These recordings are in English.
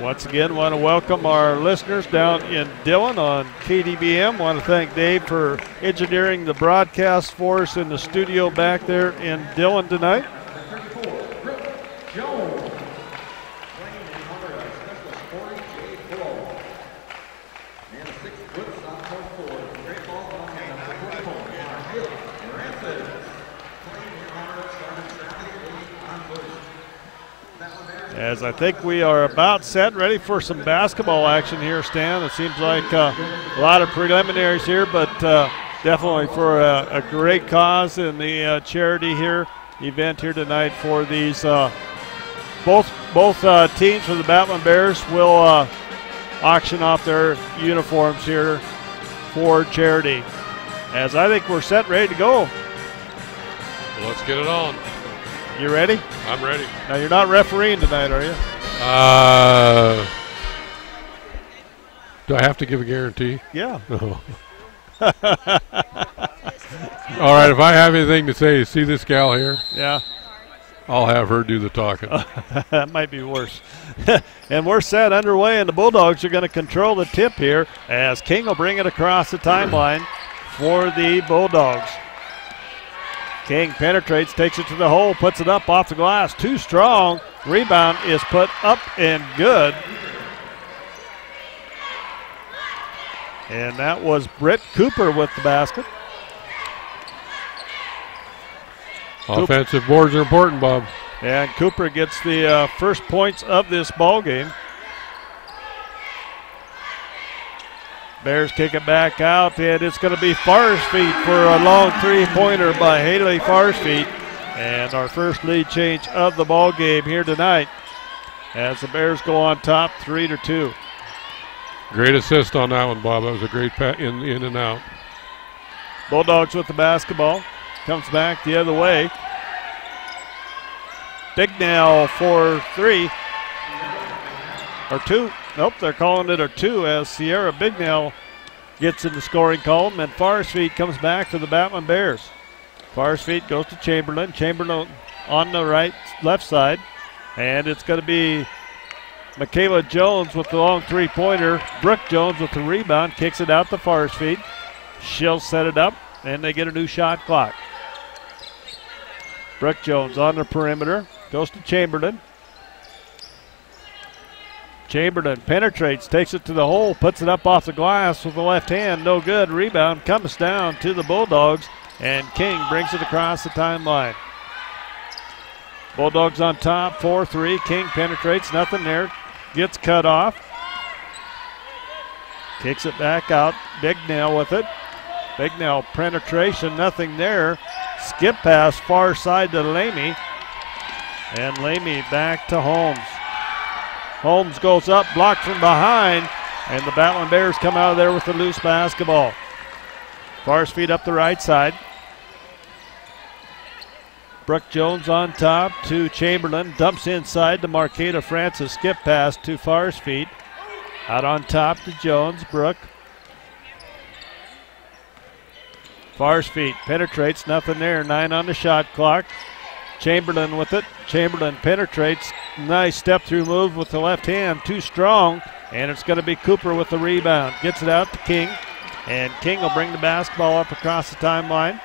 Once again, want to welcome our listeners down in Dillon on KDBM. Want to thank Dave for engineering the broadcast for us in the studio back there in Dillon tonight. As I think we are about set, ready for some basketball action here, Stan. It seems like a lot of preliminaries here, but definitely for a great cause in the charity event here tonight for these both teams for the Battlin Bears will auction off their uniforms here for charity. As I think we're set, ready to go. Well, let's get it on. You ready? I'm ready. Now, you're not refereeing tonight, are you? Do I have to give a guarantee? Yeah. No. All right, if I have anything to say, see this gal here? Yeah. I'll have her do the talking. That might be worse. And we're set underway, and the Bulldogs are going to control the tip here as King will bring it across the timeline for the Bulldogs. King penetrates, takes it to the hole, puts it up off the glass. Too strong. Rebound is put up and good. And that was Britt Cooper with the basket. Offensive boards are important, Bob. And Cooper gets the first points of this ball game. Bears kick it back out, and it's going to be Farsfeet for a long three-pointer by Haley Farsfeet. And our first lead change of the ball game here tonight as the Bears go on top 3-2. Great assist on that one, Bob. That was a great in and out. Bulldogs with the basketball. Comes back the other way. Bignell for three. Or two. Nope, they're calling it a two as Sierra Bignell gets in the scoring column, and Farsfeet comes back for the Battlin Bears. Farsfeet goes to Chamberlain. Chamberlain on the left side, and it's going to be Michaela Jones with the long three-pointer. Brooke Jones with the rebound, kicks it out to Farsfeet. She'll set it up, and they get a new shot clock. Brooke Jones on the perimeter, goes to Chamberlain. Chamberlain penetrates, takes it to the hole, puts it up off the glass with the left hand. No good. Rebound comes down to the Bulldogs, and King brings it across the timeline. Bulldogs on top, 4-3. King penetrates, nothing there. Gets cut off. Kicks it back out. Bignell with it. Bignell penetration, nothing there. Skip pass far side to Lamy. And Lamy back to Holmes. Holmes goes up, blocked from behind, and the Battlin Bears come out of there with the loose basketball. Farsfeet up the right side. Brooke Jones on top to Chamberlain, dumps inside to Marqueta Francis, skip pass to Farsfeet. Out on top to Jones, Brooke. Farsfeet penetrates, nothing there, 9 on the shot clock. Chamberlain with it. Chamberlain penetrates. Nice step-through move with the left hand. Too strong, and it's going to be Cooper with the rebound. Gets it out to King, and King will bring the basketball up across the timeline.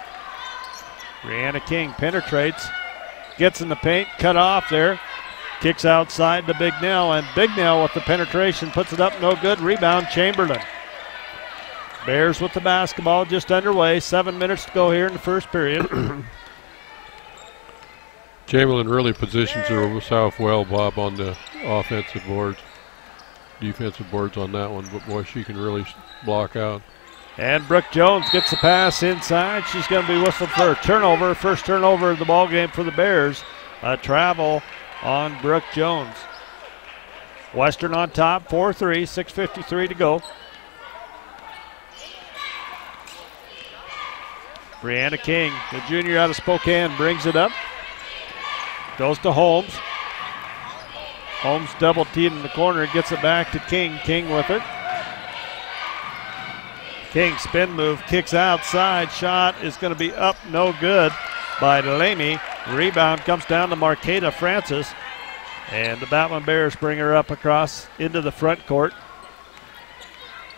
Brianna King penetrates. Gets in the paint. Cut off there. Kicks outside to Bignell, and Bignell with the penetration puts it up. No good. Rebound, Chamberlain. Bears with the basketball just underway. 7 minutes to go here in the first period. Chamberlain really positions herself well, Bob, on the offensive boards. Defensive boards on that one, but boy, she can really block out. And Brooke Jones gets the pass inside. She's going to be whistled for a turnover. First turnover of the ball game for the Bears. A travel on Brooke Jones. Western on top, 4-3, 6:53 to go. Brianna King, the junior out of Spokane, brings it up. Goes to Holmes. Holmes double teed in the corner, gets it back to King. King with it. King spin move, kicks outside. Shot is going to be up, no good by Delaney. Rebound comes down to Marqueta Francis. And the Battlin Bears bring her up across into the front court.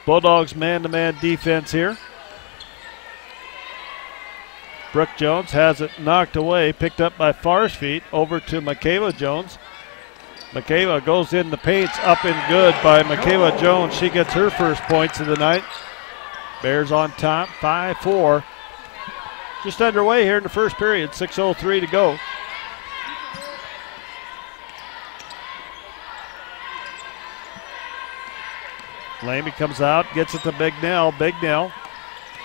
Bulldogs man-to-man defense here. Brooke Jones has it knocked away, picked up by Farr's feet, over to Michaela Jones. Michaela goes in the paints, up and good by Michaela Jones. She gets her first points of the night. Bears on top, 5-4. Just underway here in the first period, 6:03 to go. Lamy comes out, gets it to Big Nell. Big Nell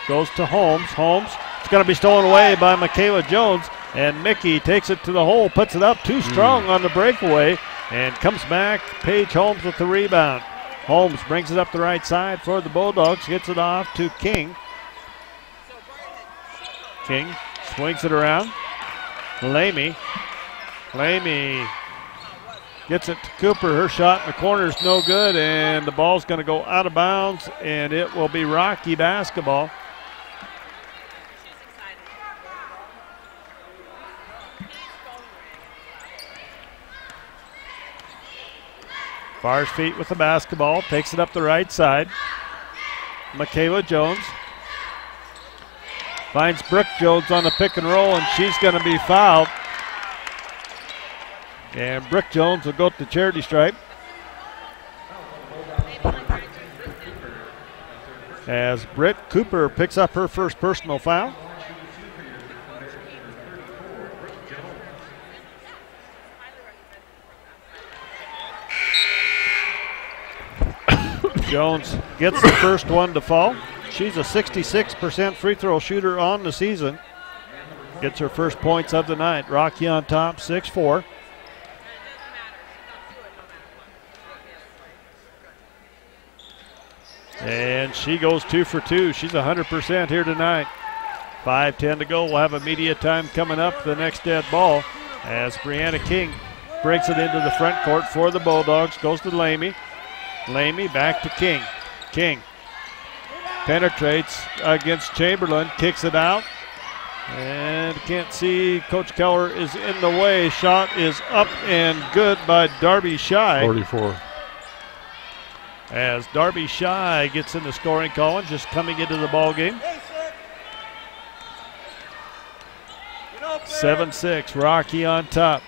goes to Holmes. Holmes, it's going to be stolen away by Michaela Jones, and Mickey takes it to the hole, puts it up too strong on the breakaway, and comes back. Paige Holmes with the rebound. Holmes brings it up the right side for the Bulldogs, gets it off to King. King swings it around. Lamy gets it to Cooper. Her shot in the corner is no good, and the ball's going to go out of bounds, and it will be Rocky basketball. Farr's feet with the basketball, takes it up the right side. Michaela Jones finds Brooke Jones on the pick and roll, and she's going to be fouled. And Brooke Jones will go to the charity stripe. As Britt Cooper picks up her first personal foul. Jones gets the first one to fall. She's a 66% free throw shooter on the season. Gets her first points of the night. Rocky on top, 6-4. And she goes 2 for 2. She's 100% here tonight. 5:10 to go. We'll have a media time coming up. The next dead ball as Brianna King brings it into the front court for the Bulldogs. Goes to Lamy. Lamy back to King. King penetrates against Chamberlain, kicks it out. And can't see, Coach Keller is in the way. Shot is up and good by Darby Shy. 44. As Darby Shy gets in the scoring column, just coming into the ball game. 7-6, Rocky on top.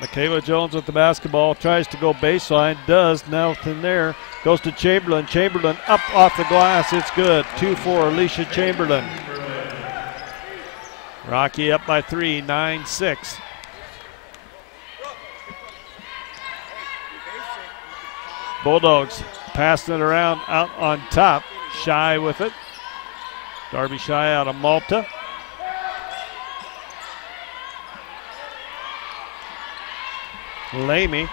Michaela Jones with the basketball, tries to go baseline, does, nothing there. Goes to Chamberlain, Chamberlain up off the glass, it's good. 2 for Alicia Chamberlain. Rocky up by 3, 9-6. Bulldogs passing it around out on top. Shy with it. Darby Shy out of Malta. Lamy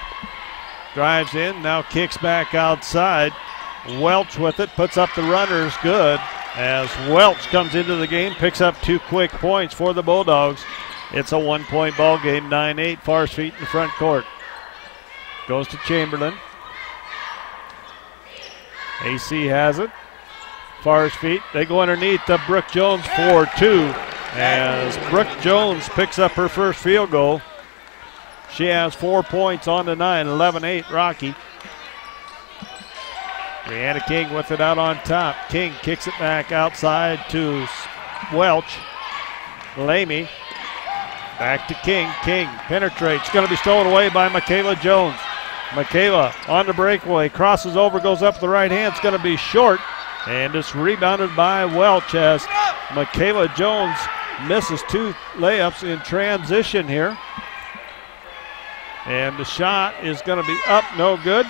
drives in, now kicks back outside. Welch with it, puts up the runners, good. As Welch comes into the game, picks up 2 quick points for the Bulldogs. It's a 1-point ball game, 9-8, Farr's feet in the front court. Goes to Chamberlain. AC has it. Farr's feet, they go underneath the Brooke Jones for 2. As Brooke Jones picks up her first field goal. She has 4 points on the night, 11-8 Rocky. Brianna King with it out on top. King kicks it back outside to Welch. Lamy back to King. King penetrates, going to be stolen away by Michaela Jones. Michaela on the breakaway, crosses over, goes up the right hand. It's going to be short, and it's rebounded by Welch as Michaela Jones misses 2 layups in transition here. And the shot is going to be up, no good.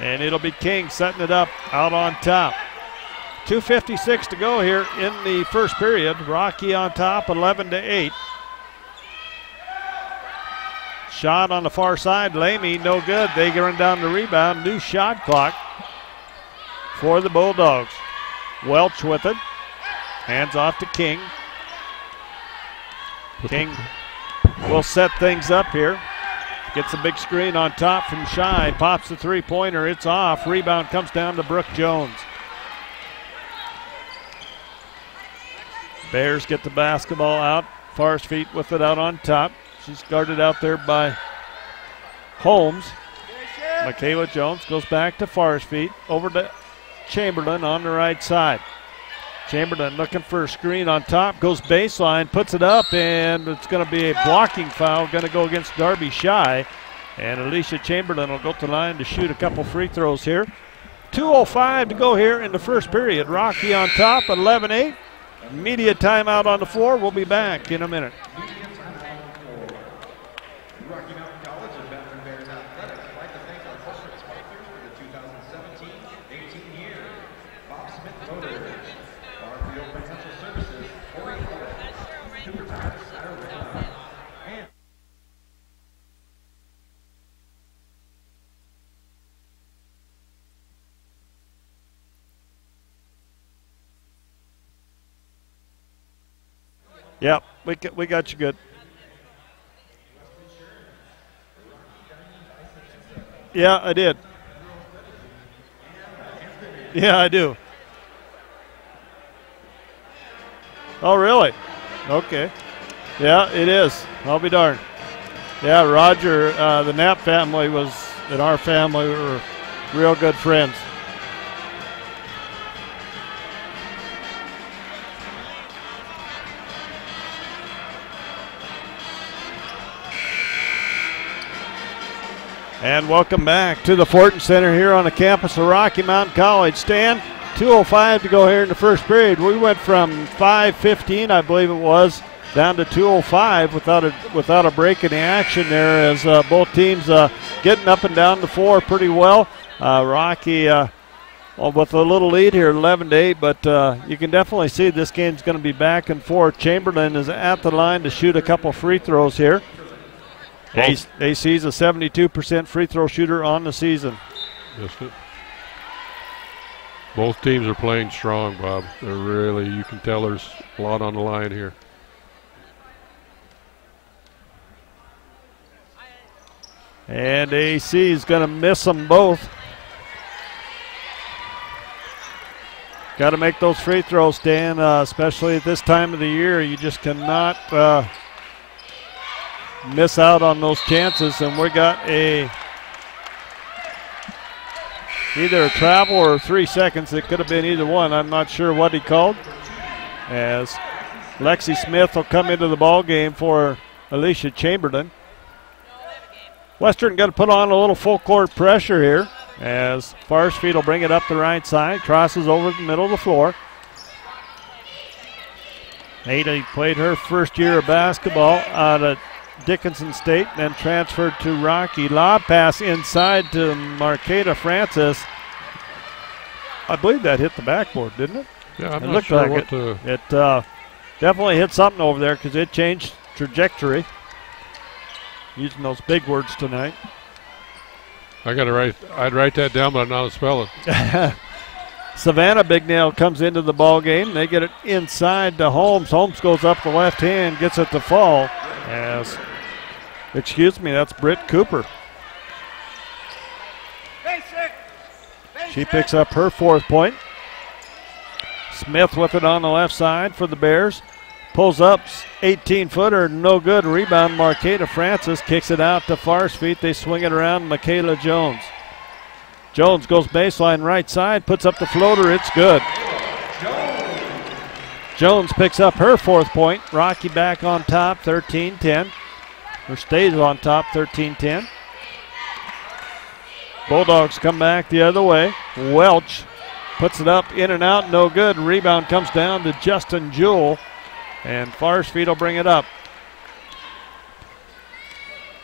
And it'll be King setting it up out on top. 2:56 to go here in the first period. Rocky on top, 11-8. Shot on the far side, Lamy, no good. They run down the rebound. New shot clock for the Bulldogs. Welch with it. Hands off to King. King will set things up here. Gets a big screen on top from Shy. Pops the 3-pointer. It's off. Rebound comes down to Brooke Jones. Bears get the basketball out. Farr's feet with it out on top. She's guarded out there by Holmes. Michaela Jones goes back to Forrest feet, over to Chamberlain on the right side. Chamberlain looking for a screen on top, goes baseline, puts it up, and it's going to be a blocking foul, going to go against Darby Shy. And Alicia Chamberlain will go to the line to shoot a couple free throws here. 2:05 to go here in the first period. Rocky on top, 11-8. Media timeout on the floor. We'll be back in a minute. Yep, we got you good. Yeah, I did. Yeah, I do. Oh, really? Okay. Yeah, it is. I'll be darned. Yeah, Roger, the Knapp family was, in our family, we were real good friends. And welcome back to the Fortin Center here on the campus of Rocky Mountain College. Stan, 2:05 to go here in the first period. We went from 5:15, I believe it was, down to 2:05 without a break in the action there, as both teams getting up and down the floor pretty well. Rocky with a little lead here, 11-8, but you can definitely see this game's going to be back and forth. Chamberlain is at the line to shoot a couple free throws here. AC's a 72% free throw shooter on the season. Yes, both teams are playing strong, Bob. They're really, you can tell there's a lot on the line here. And AC is going to miss them both. Got to make those free throws, Dan, especially at this time of the year. You just cannot miss out on those chances. And we got either a travel or 3 seconds. It could have been either one. I'm not sure what he called. As Lexi Smith will come into the ball game for Alicia Chamberlain. Western got to put on a little full court pressure here, as Farsfield will bring it up the right side, crosses over the middle of the floor. Ada played her first year of basketball out at Dickinson State, then transferred to Rocky. Lob pass inside to Marqueta Francis. I believe that hit the backboard, didn't it? Yeah, I'm not sure what the... It definitely hit something over there because it changed trajectory. Using those big words tonight. I'd write that down, but I'm not spelling. Savannah Big Nail comes into the ball game. They get it inside to Holmes. Holmes goes up the left hand, gets it to fall. That's Britt Cooper. She picks up her 4th point. Smith with it on the left side for the Bears. Pulls up, 18-footer, no good. Rebound, Marqueta Francis kicks it out to Far's feet. They swing it around, Michaela Jones. Jones goes baseline right side, puts up the floater, it's good. Jones picks up her 4th point. Rocky back on top, 13-10. Or stays on top, 13-10. Bulldogs come back the other way. Welch puts it up, in and out, no good. Rebound comes down to Justin Jewell. And Farsfield will bring it up.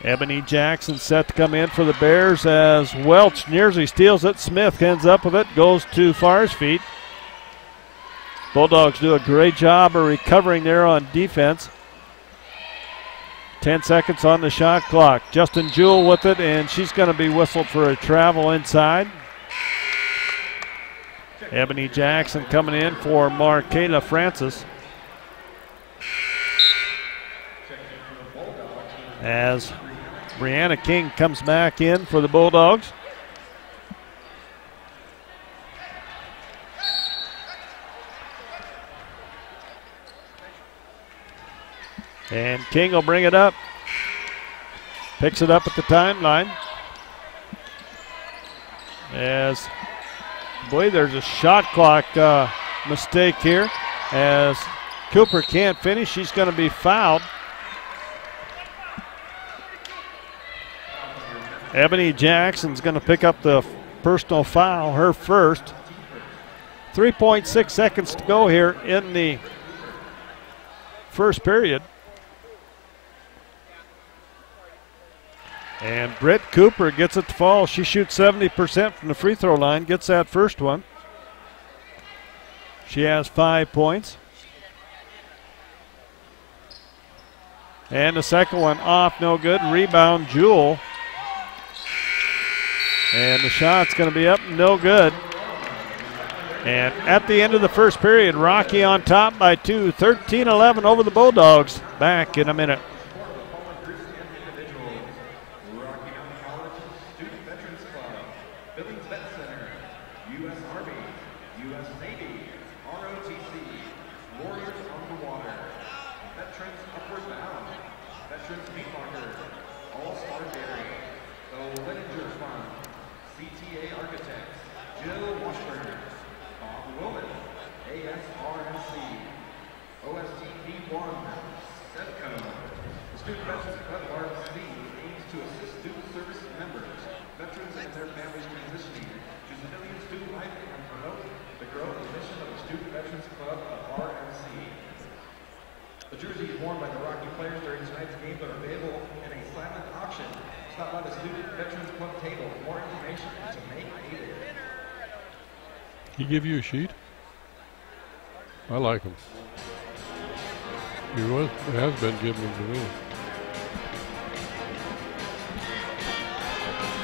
Ebony Jackson set to come in for the Bears as Welch nearly steals it. Smith ends up with it, goes to Farsfield. Bulldogs do a great job of recovering there on defense. 10 seconds on the shot clock. Justin Jewell with it, and she's going to be whistled for a travel inside. Ebony Jackson coming in for Marquela Francis. As Brianna King comes back in for the Bulldogs. And King will bring it up. Picks it up at the timeline. As, boy, there's a shot clock mistake here. As Cooper can't finish, she's going to be fouled. Ebony Jackson's going to pick up the personal foul, her first. 3.6 seconds to go here in the first period. And Britt Cooper gets it to fall. She shoots 70% from the free throw line, gets that first one. She has 5 points. And the second one off, no good. Rebound, Jewel. And the shot's going to be up, no good. And at the end of the first period, Rocky on top by 2, 13-11 over the Bulldogs. Back in a minute. Billings Vet Center, U.S. Army, U.S. Navy, ROTC, Warriors on the Water, Veterans Upward Bound, Veterans Meat Marker, All-Star Dairy, the Lininger Fund, CTA Architects, Jill Washburn, Bob Wilman, ASRMC, OSTP1, SEDCO. The Student Veterans Club RMC aims to assist student service members, veterans and their families transitioning to civilian student life and promote the growth and mission of the Student Veterans Club of RMC. The jersey is worn by the Rocky players during tonight's game, but are available in a silent auction. Stop by the Student Veterans Club table for more information and to make a bid. He give you a sheet? I like him. He has been giving them to me.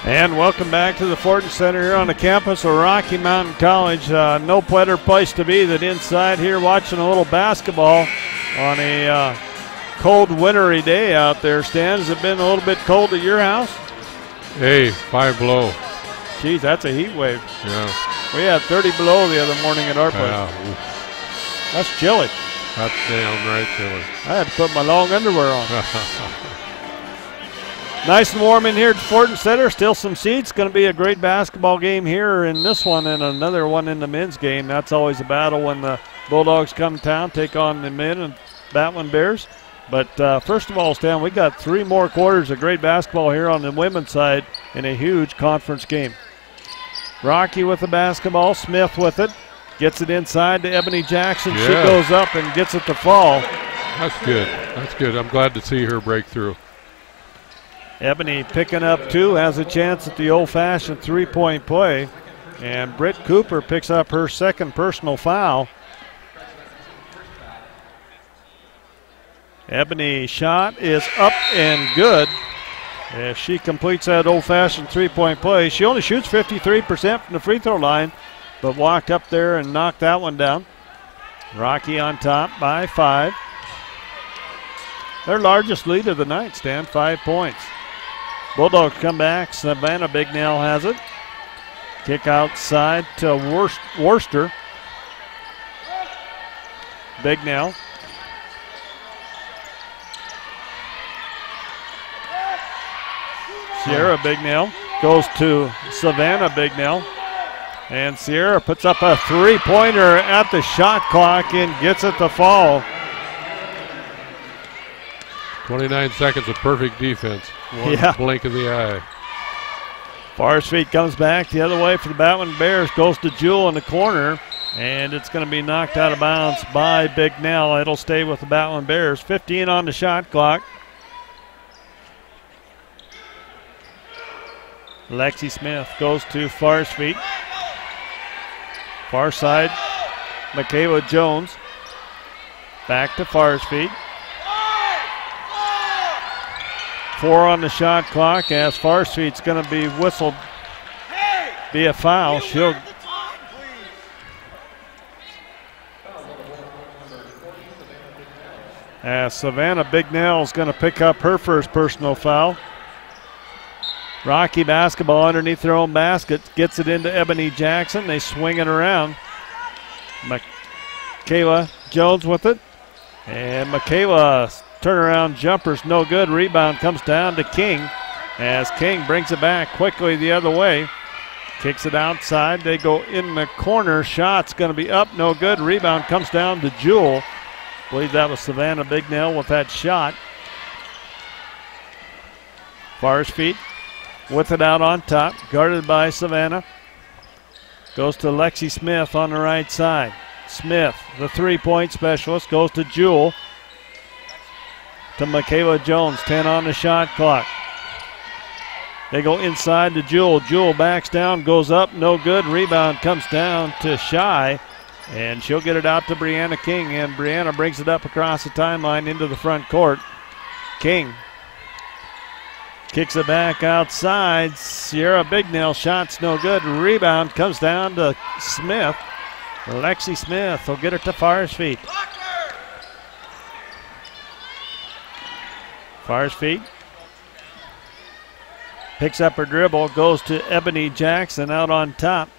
And welcome back to the Fortin Center here on the campus of Rocky Mountain College. No better place to be than inside here watching a little basketball on a cold, wintry day out there. Stan, has it been a little bit cold at your house? Hey, 5 below. Geez, that's a heat wave. Yeah. We had 30 below the other morning at our place. Yeah. That's chilly. That's damn right, chilly. I had to put my long underwear on. Nice and warm in here at Fortin Center. Still some seats. Going to be a great basketball game here in this one and another one in the men's game. That's always a battle when the Bulldogs come to town, take on the men and Battlin Bears. But first of all, Stan, we got 3 more quarters of great basketball here on the women's side in a huge conference game. Rocky with the basketball. Smith with it. Gets it inside to Ebony Jackson. Yeah. She goes up and gets it to fall. That's good. That's good. I'm glad to see her break through. Ebony picking up 2, has a chance at the old-fashioned 3-point play. And Britt Cooper picks up her second personal foul. Ebony's shot is up and good. If she completes that old-fashioned 3-point play, she only shoots 53% from the free throw line, but walked up there and knocked that one down. Rocky on top by 5. Their largest lead of the night, Stan, 5 points. Bulldogs come back. Savannah Bignell has it. Kick outside to Worcester. Bignell. Sierra Bignell goes to Savannah Bignell. And Sierra puts up a 3-pointer at the shot clock and gets it to fall. 29 seconds of perfect defense. One blink of the eye. Forrest feet comes back the other way for the Battlin Bears. Goes to Jewel in the corner. And it's going to be knocked out of bounds by Bignell. It'll stay with the Battlin Bears. 15 on the shot clock. Lexi Smith goes to Forrest feet. Far side, Michaela Jones. Back to Forrest feet. 4 on the shot clock as Forrest feet's going to be whistled. Be a foul. She'll. As Savannah Bignell is going to pick up her first personal foul. Rocky basketball underneath their own basket. Gets it into Ebony Jackson. They swing it around. Michaela Jones with it. And Michaela turnaround jumper's no good. Rebound comes down to King. as King brings it back quickly the other way. Kicks it outside. They go in the corner. Shot's going to be up. No good. Rebound comes down to Jewell. I believe that was Savannah Bignell with that shot. Fars feet with it out on top. Guarded by Savannah. Goes to Lexi Smith on the right side. Smith, the three-point specialist, goes to Jewell. To Michaela Jones. 10 on the shot clock. They go inside to Jewell. Jewell backs down, goes up, no good. Rebound comes down to Shy, and she'll get it out to Brianna King, and Brianna brings it up across the timeline into the front court. King kicks it back outside. Sierra Bignell, shot's no good. Rebound comes down to Smith. Lexi Smith will get it to Fars feet. Fars feet. Picks up her dribble, goes to Ebony Jackson out on top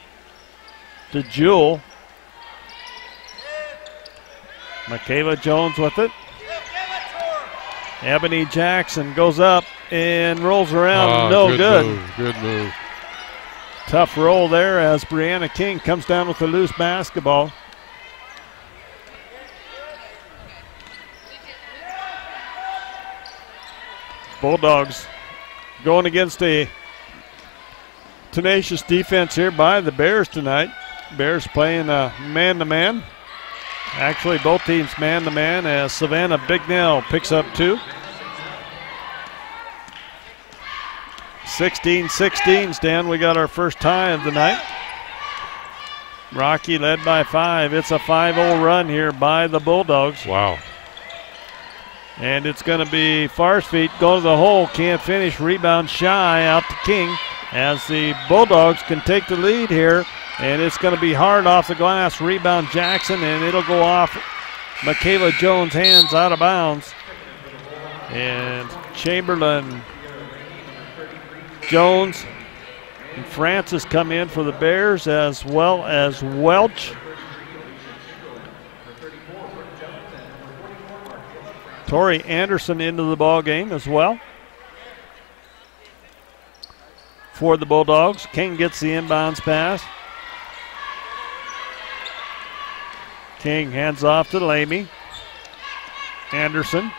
to Jewell. Michaela Jones with it. Ebony Jackson goes up and rolls around. No good. Good move. Tough roll there as Brianna King comes down with a loose basketball. Bulldogs going against a tenacious defense here by the Bears tonight. Bears playing man-to-man. Actually, both teams man-to-man as Savannah Bignell picks up 2. 16-16, Stan. We got our first tie of the night. Rocky led by 5. It's a 5-0 run here by the Bulldogs. Wow. And it's going to be Fars feet, go to the hole, can't finish. Rebound Shy out to King as the Bulldogs can take the lead here. And it's going to be hard off the glass. Rebound Jackson, and it'll go off Michaela Jones' hands out of bounds. And Chamberlain, Jones, and Francis come in for the Bears, as well as Welch. Tori Anderson into the ball game as well for the Bulldogs. King gets the inbounds pass. King hands off to Lamy. Anderson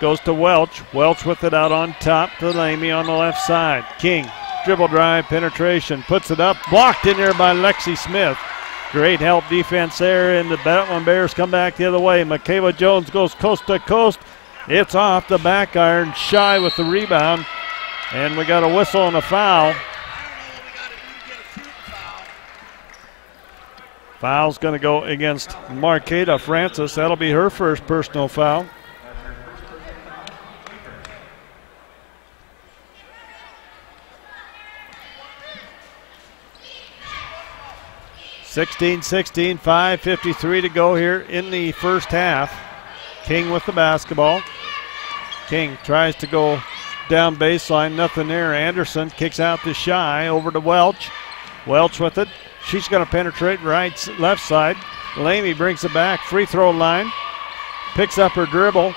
goes to Welch. Welch with it out on top to Lamy on the left side. King, dribble drive, penetration, puts it up. Blocked in there by Lexi Smith. Great help defense there, and the Battlin Bears come back the other way. Michaela Jones goes coast to coast. It's off the back iron. Shy with the rebound. And we got a whistle and a foul. Foul's going to go against Marqueta Francis. That'll be her first personal foul. (16-16), 5:53 to go here in the first half. King with the basketball. King tries to go down baseline, nothing there. Anderson kicks out to Shy, over to Welch. Welch with it. She's going to penetrate left side. Lamy brings it back, free throw line. Picks up her dribble.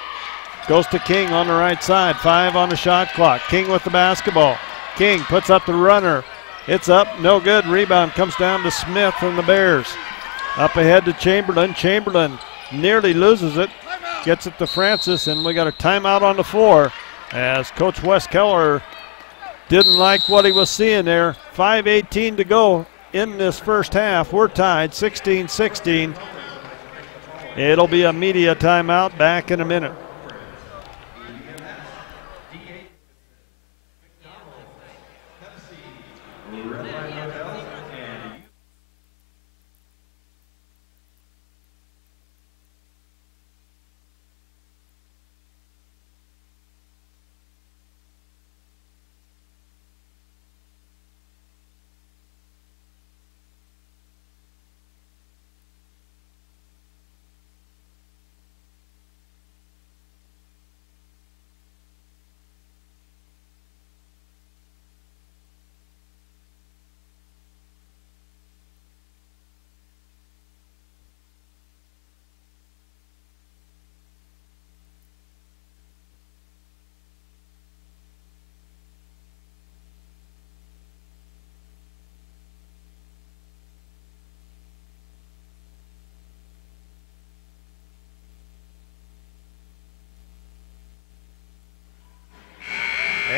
Goes to King on the right side. 5 on the shot clock. King with the basketball. King puts up the runner. It's up, no good. Rebound comes down to Smith and the Bears. Up ahead to Chamberlain. Chamberlain nearly loses it. Gets it to Francis, and we got a timeout on the floor as Coach Wes Keller didn't like what he was seeing there. 5:18 to go in this first half. We're tied 16-16. It'll be a media timeout. Back in a minute.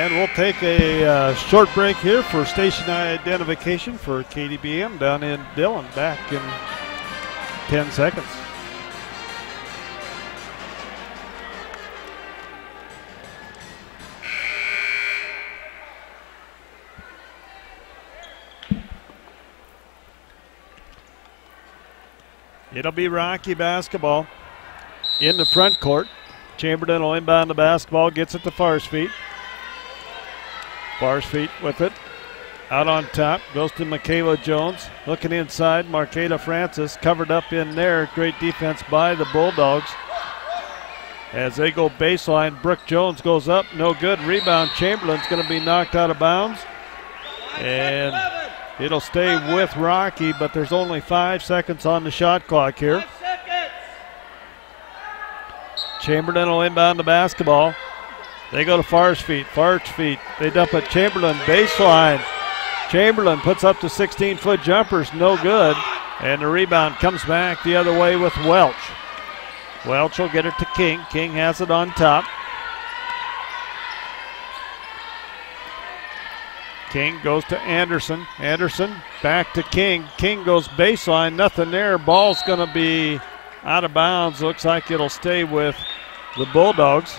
And we'll take a short break here for station identification for KDBM down in Dillon. Back in 10 seconds. It'll be Rocky basketball in the front court. Chamberlain will inbound the basketball, gets it to Farsfeet. Farsfeet with it. Out on top, goes to Michaela Jones. Looking inside, Marqueta Francis covered up in there. Great defense by the Bulldogs. As they go baseline, Brooke Jones goes up, no good. Rebound, Chamberlain's going to be knocked out of bounds. And it'll stay with Rocky, but there's only 5 seconds on the shot clock here. Chamberlain will inbound the basketball. They go to Farsfeet. Farsfeet, they dump it. Chamberlain baseline. Chamberlain puts up the 16-foot jumpers, no good. And the rebound comes back the other way with Welch. Welch will get it to King. King has it on top. King goes to Anderson. Anderson back to King. King goes baseline, nothing there. Ball's going to be out of bounds. Looks like it'll stay with the Bulldogs.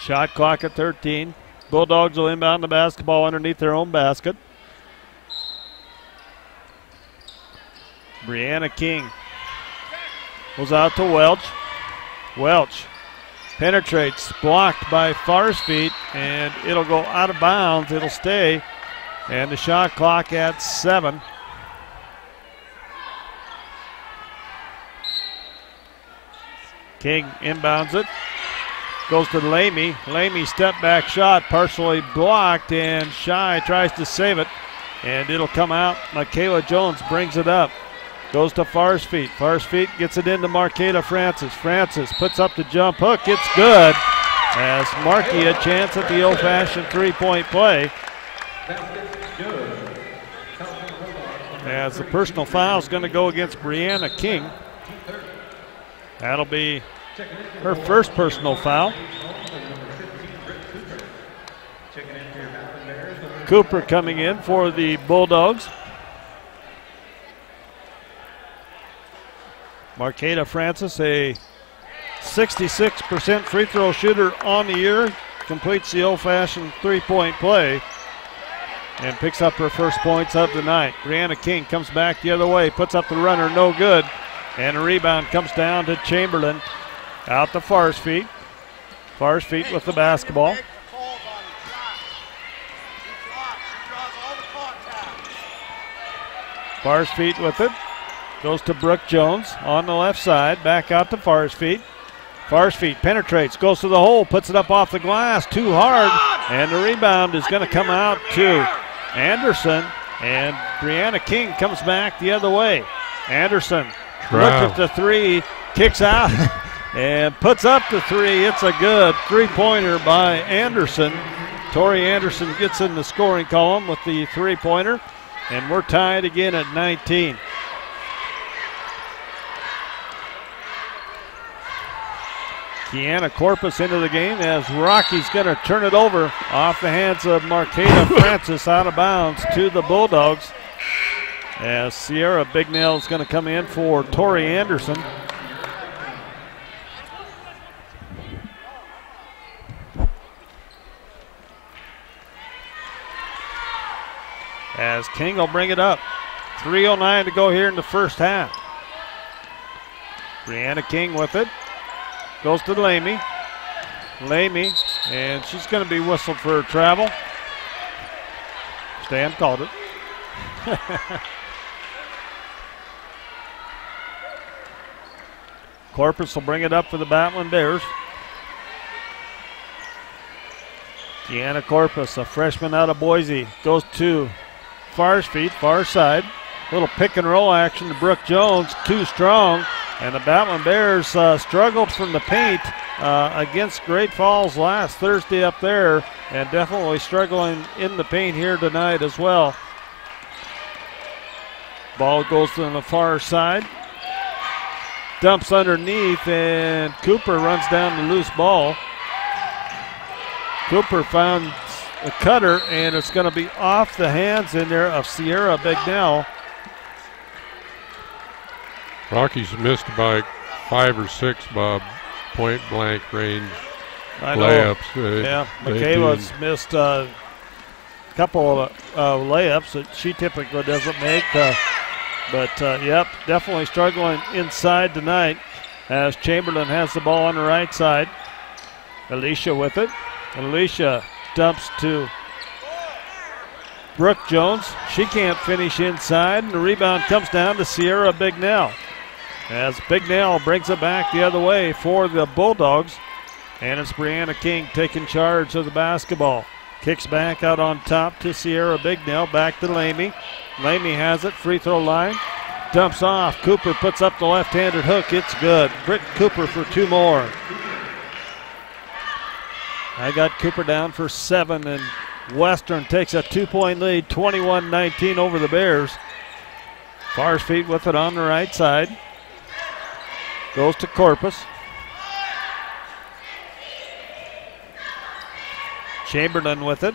Shot clock at 13. Bulldogs will inbound the basketball underneath their own basket. Brianna King goes out to Welch. Welch penetrates, blocked by Farsfeet, and it'll go out of bounds. It'll stay, and the shot clock at 7. King inbounds it. Goes to Lamy. Lamy step back shot, partially blocked, and Shy tries to save it, and it'll come out. Michaela Jones brings it up. Goes to Farsfeet. Farsfeet gets it into Marqueta Francis. Francis puts up the jump hook. It's good. As Markey a chance at the old-fashioned three-point play. As the personal foul is going to go against Brianna King. That'll be her first personal foul. Cooper coming in for the Bulldogs. Marqueta Francis, a 66% free throw shooter on the year, completes the old-fashioned three-point play and picks up her first points of the night. Brianna King comes back the other way, puts up the runner, no good, and a rebound comes down to Chamberlain. Out to Farsfeet. Farsfeet with the basketball. Farsfeet with it. Goes to Brooke Jones on the left side. Back out to Farsfeet. Farsfeet penetrates, goes to the hole, puts it up off the glass, too hard, and the rebound is going to come out to Anderson, and Brianna King comes back the other way. Anderson looks at the three, kicks out, and puts up the three. It's a good three-pointer by Anderson. Tori Anderson gets in the scoring column with the three-pointer, and we're tied again at 19. Kiana Corpus into the game as Rocky's going to turn it over off the hands of Marqueta Francis out of bounds to the Bulldogs. As Sierra Bignail is going to come in for Tori Anderson. As King will bring it up. 3:09 to go here in the first half. Brianna King with it. Goes to Lamy. Lamy, and she's going to be whistled for her travel. Stan called it. Corpus will bring it up for the Battlin Bears. Deanna Corpus, a freshman out of Boise, goes to Farsfeet, far side. Little pick and roll action to Brooke Jones, too strong. And the Battlin Bears struggled from the paint against Great Falls last Thursday up there, and definitely struggling in the paint here tonight as well. Ball goes to the far side. dumps underneath, and Cooper runs down the loose ball. Cooper found a cutter, and it's going to be off the hands in there of Sierra Bignell. Rockies missed by 5 or 6, Bob, point blank range I know. layups. Yeah, Michaela's missed a couple of layups that she typically doesn't make. Yep, definitely struggling inside tonight as Chamberlain has the ball on the right side. Alicia with it. Alicia dumps to Brooke Jones. She can't finish inside, and the rebound comes down to Sierra Bignell. As Bignell brings it back the other way for the Bulldogs. And it's Brianna King taking charge of the basketball. Kicks back out on top to Sierra Bignell. Back to Lamy. Lamy has it, free throw line. Dumps off. Cooper puts up the left-handed hook. It's good. Britt Cooper for 2 more. I got Cooper down for 7, and Western takes a 2-point lead, 21-19 over the Bears. Fars feet with it on the right side. Goes to Corpus. Chamberlain with it.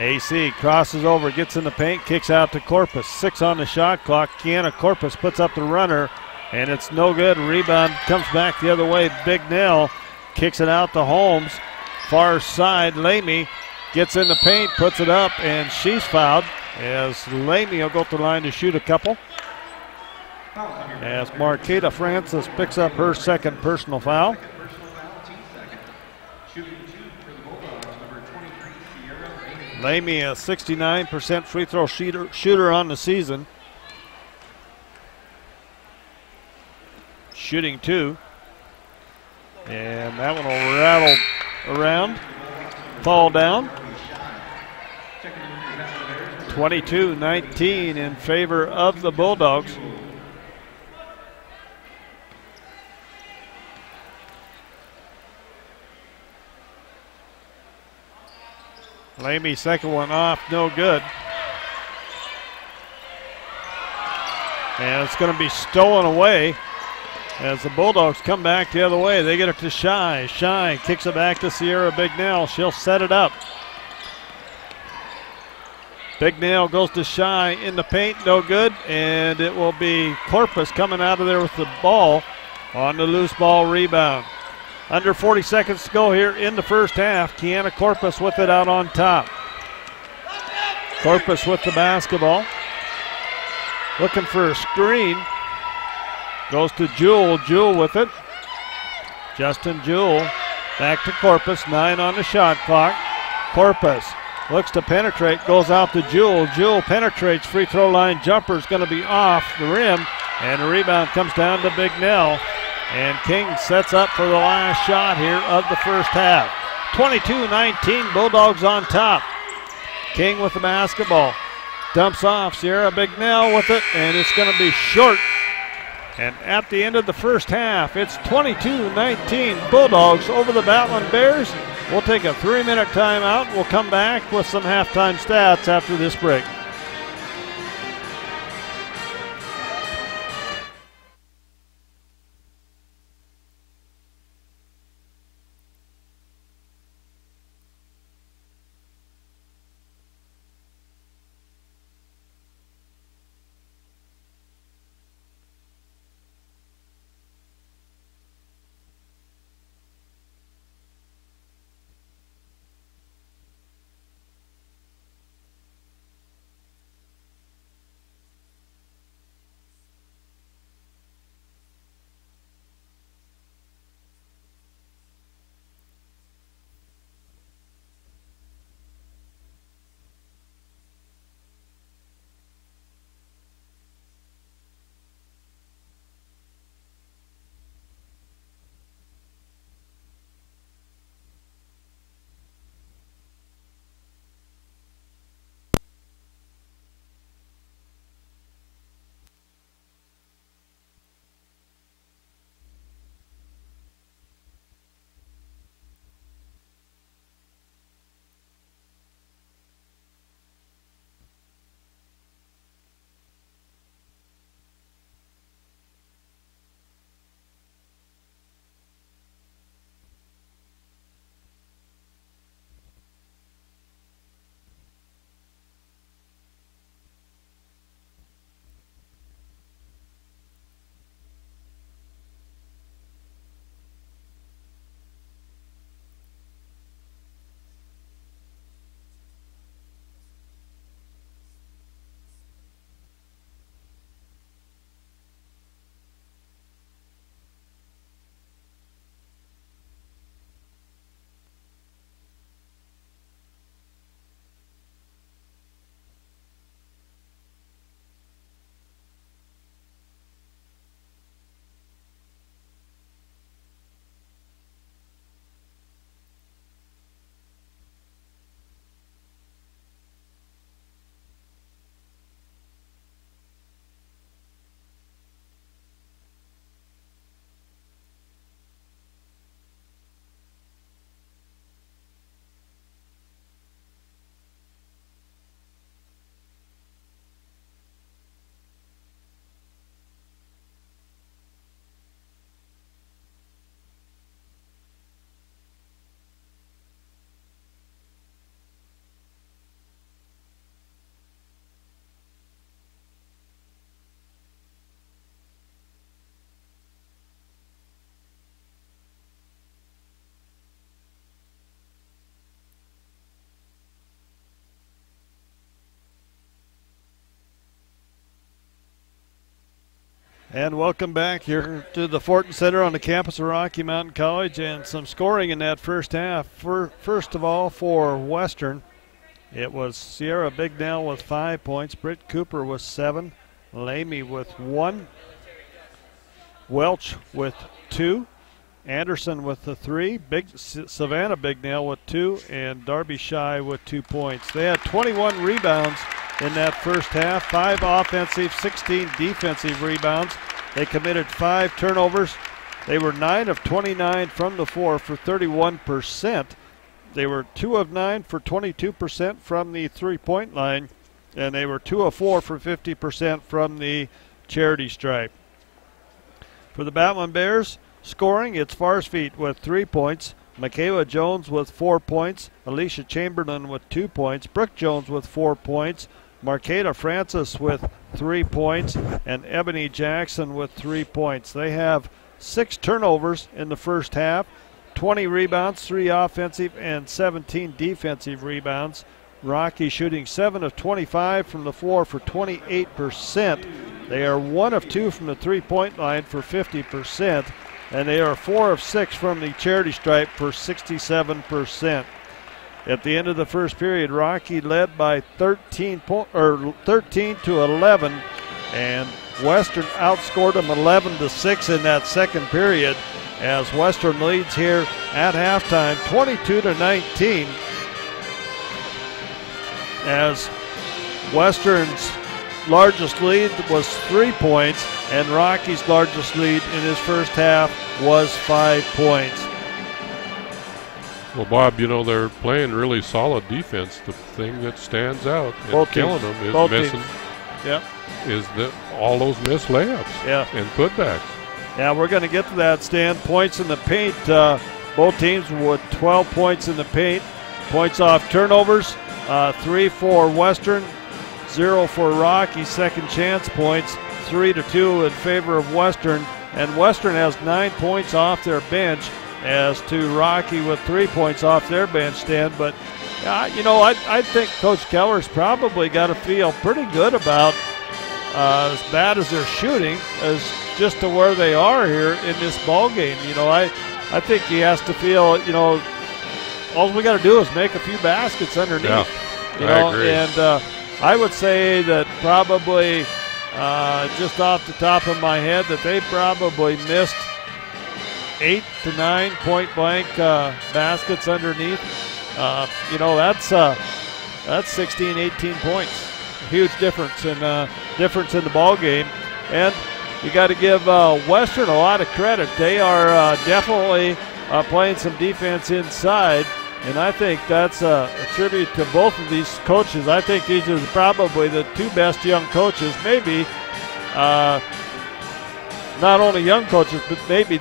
AC crosses over, gets in the paint, kicks out to Corpus. 6 on the shot clock. Kiana Corpus puts up the runner, and it's no good. Rebound comes back the other way. Bignell kicks it out to Holmes. Far side, Lamy gets in the paint, puts it up, and she's fouled as Lamy will go to the line to shoot a couple. As Marqueta Francis picks up her second personal foul. Lamy, a 69% free throw shooter on the season. Shooting 2. And that one will rattle around, fall down. 22-19 in favor of the Bulldogs. Lamy, second one off, no good. And it's going to be stolen away as the Bulldogs come back the other way. They get it to Shy. Shy kicks it back to Sierra Bignell. She'll set it up. Bignell goes to Shy in the paint, no good. And it will be Corpus coming out of there with the ball on the loose ball rebound. Under 40 seconds to go here in the first half. Kiana Corpus with it out on top. Corpus with the basketball. Looking for a screen. Goes to Jewell. Jewell with it. Justin Jewell back to Corpus. 9 on the shot clock. Corpus looks to penetrate. Goes out to Jewell. Jewell penetrates. Free throw line jumper is going to be off the rim. And the rebound comes down to Bignell. And King sets up for the last shot here of the first half. 22-19, Bulldogs on top. King with the basketball. Dumps off, Sierra Bignell with it, and it's going to be short. And at the end of the first half, it's 22-19, Bulldogs over the Battlin Bears. We'll take a 3-minute timeout. We'll come back with some halftime stats after this break. And welcome back here to the Fortin Center on the campus of Rocky Mountain College, and some scoring in that first half. First of all, for Western, it was Sierra Bignell with 5 points, Britt Cooper with 7, Lamy with 1, Welch with 2, Anderson with the 3, Savannah Bignell with 2, and Darby Shy with 2 points. They had 21 rebounds in that first half, 5 offensive, 16 defensive rebounds. They committed 5 turnovers. They were 9 of 29 from the floor for 31%. They were 2 of 9 for 22% from the three-point line, and they were 2 of 4 for 50% from the charity stripe. For the Battlin Bears, scoring, it's Farsfeet with 3 points, Michaela Jones with 4 points, Alicia Chamberlain with 2 points, Brooke Jones with 4 points, Marqueta Francis with 3 points, and Ebony Jackson with 3 points. They have 6 turnovers in the first half, 20 rebounds, 3 offensive and 17 defensive rebounds. Rocky shooting 7 of 25 from the floor for 28%. They are 1 of 2 from the three-point line for 50%, and they are 4 of 6 from the charity stripe for 67%. At the end of the first period, Rocky led by 13 to 11, and Western outscored them 11-6 in that second period, as Western leads here at halftime 22-19, as Western's largest lead was 3 points, and Rocky's largest lead in his first half was 5 points. Well, Bob, you know, they're playing really solid defense. The thing that stands out and killing them is missing. Yep. Is all those missed layups and putbacks. Yeah, we're going to get to that, Stan. Points in the paint. Both teams with 12 points in the paint. Points off turnovers, 3 for Western, 0 for Rocky. Second chance points, 3-2 in favor of Western. And Western has 9 points off their bench, as to Rocky with 3 points off their bench, Stan. But, you know, I think Coach Keller's probably got to feel pretty good about, as bad as they're shooting, as just to where they are here in this ball game. You know, I think he has to feel, you know, all we got to do is make a few baskets underneath. Yeah, you know, I agree. And I would say that probably, just off the top of my head, that they probably missed 8 to 9 point blank baskets underneath. You know, that's 16, 18 points. Huge difference in the ball game, and you got to give Western a lot of credit. They are definitely playing some defense inside, and I think that's a tribute to both of these coaches. I think these are probably the 2 best young coaches, maybe. Not only young coaches, but maybe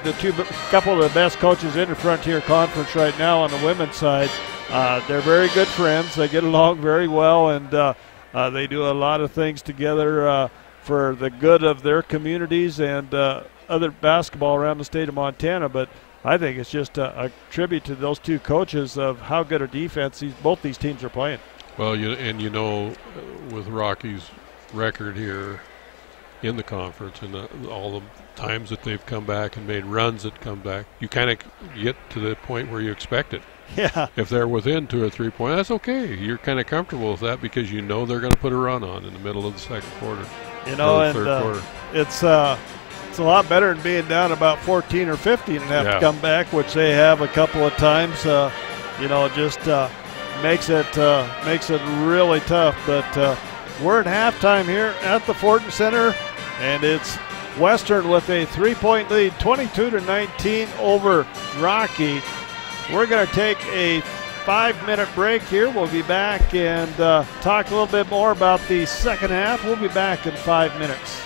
couple of the best coaches in the Frontier Conference right now on the women's side. They're very good friends. They get along very well, and they do a lot of things together for the good of their communities and other basketball around the state of Montana. But I think it's just a tribute to those 2 coaches of how good a defense both these teams are playing. Well, you know, with Rocky's record here in the conference and all the times that they've come back and made runs that come back, you kind of get to the point where you expect it. Yeah. If they're within 2 or 3 points, that's okay. You're kind of comfortable with that because you know they're going to put a run on in the middle of the second quarter. You know, and third quarter. It's a lot better than being down about 14 or 15 and have to come back, which they have a couple of times. You know, just makes it really tough. But we're at halftime here at the Fortin Center, and it's Western with a 3-point lead, 22-19 over Rocky. We're going to take a 5-minute break here. We'll be back and talk a little bit more about the second half. We'll be back in 5 minutes.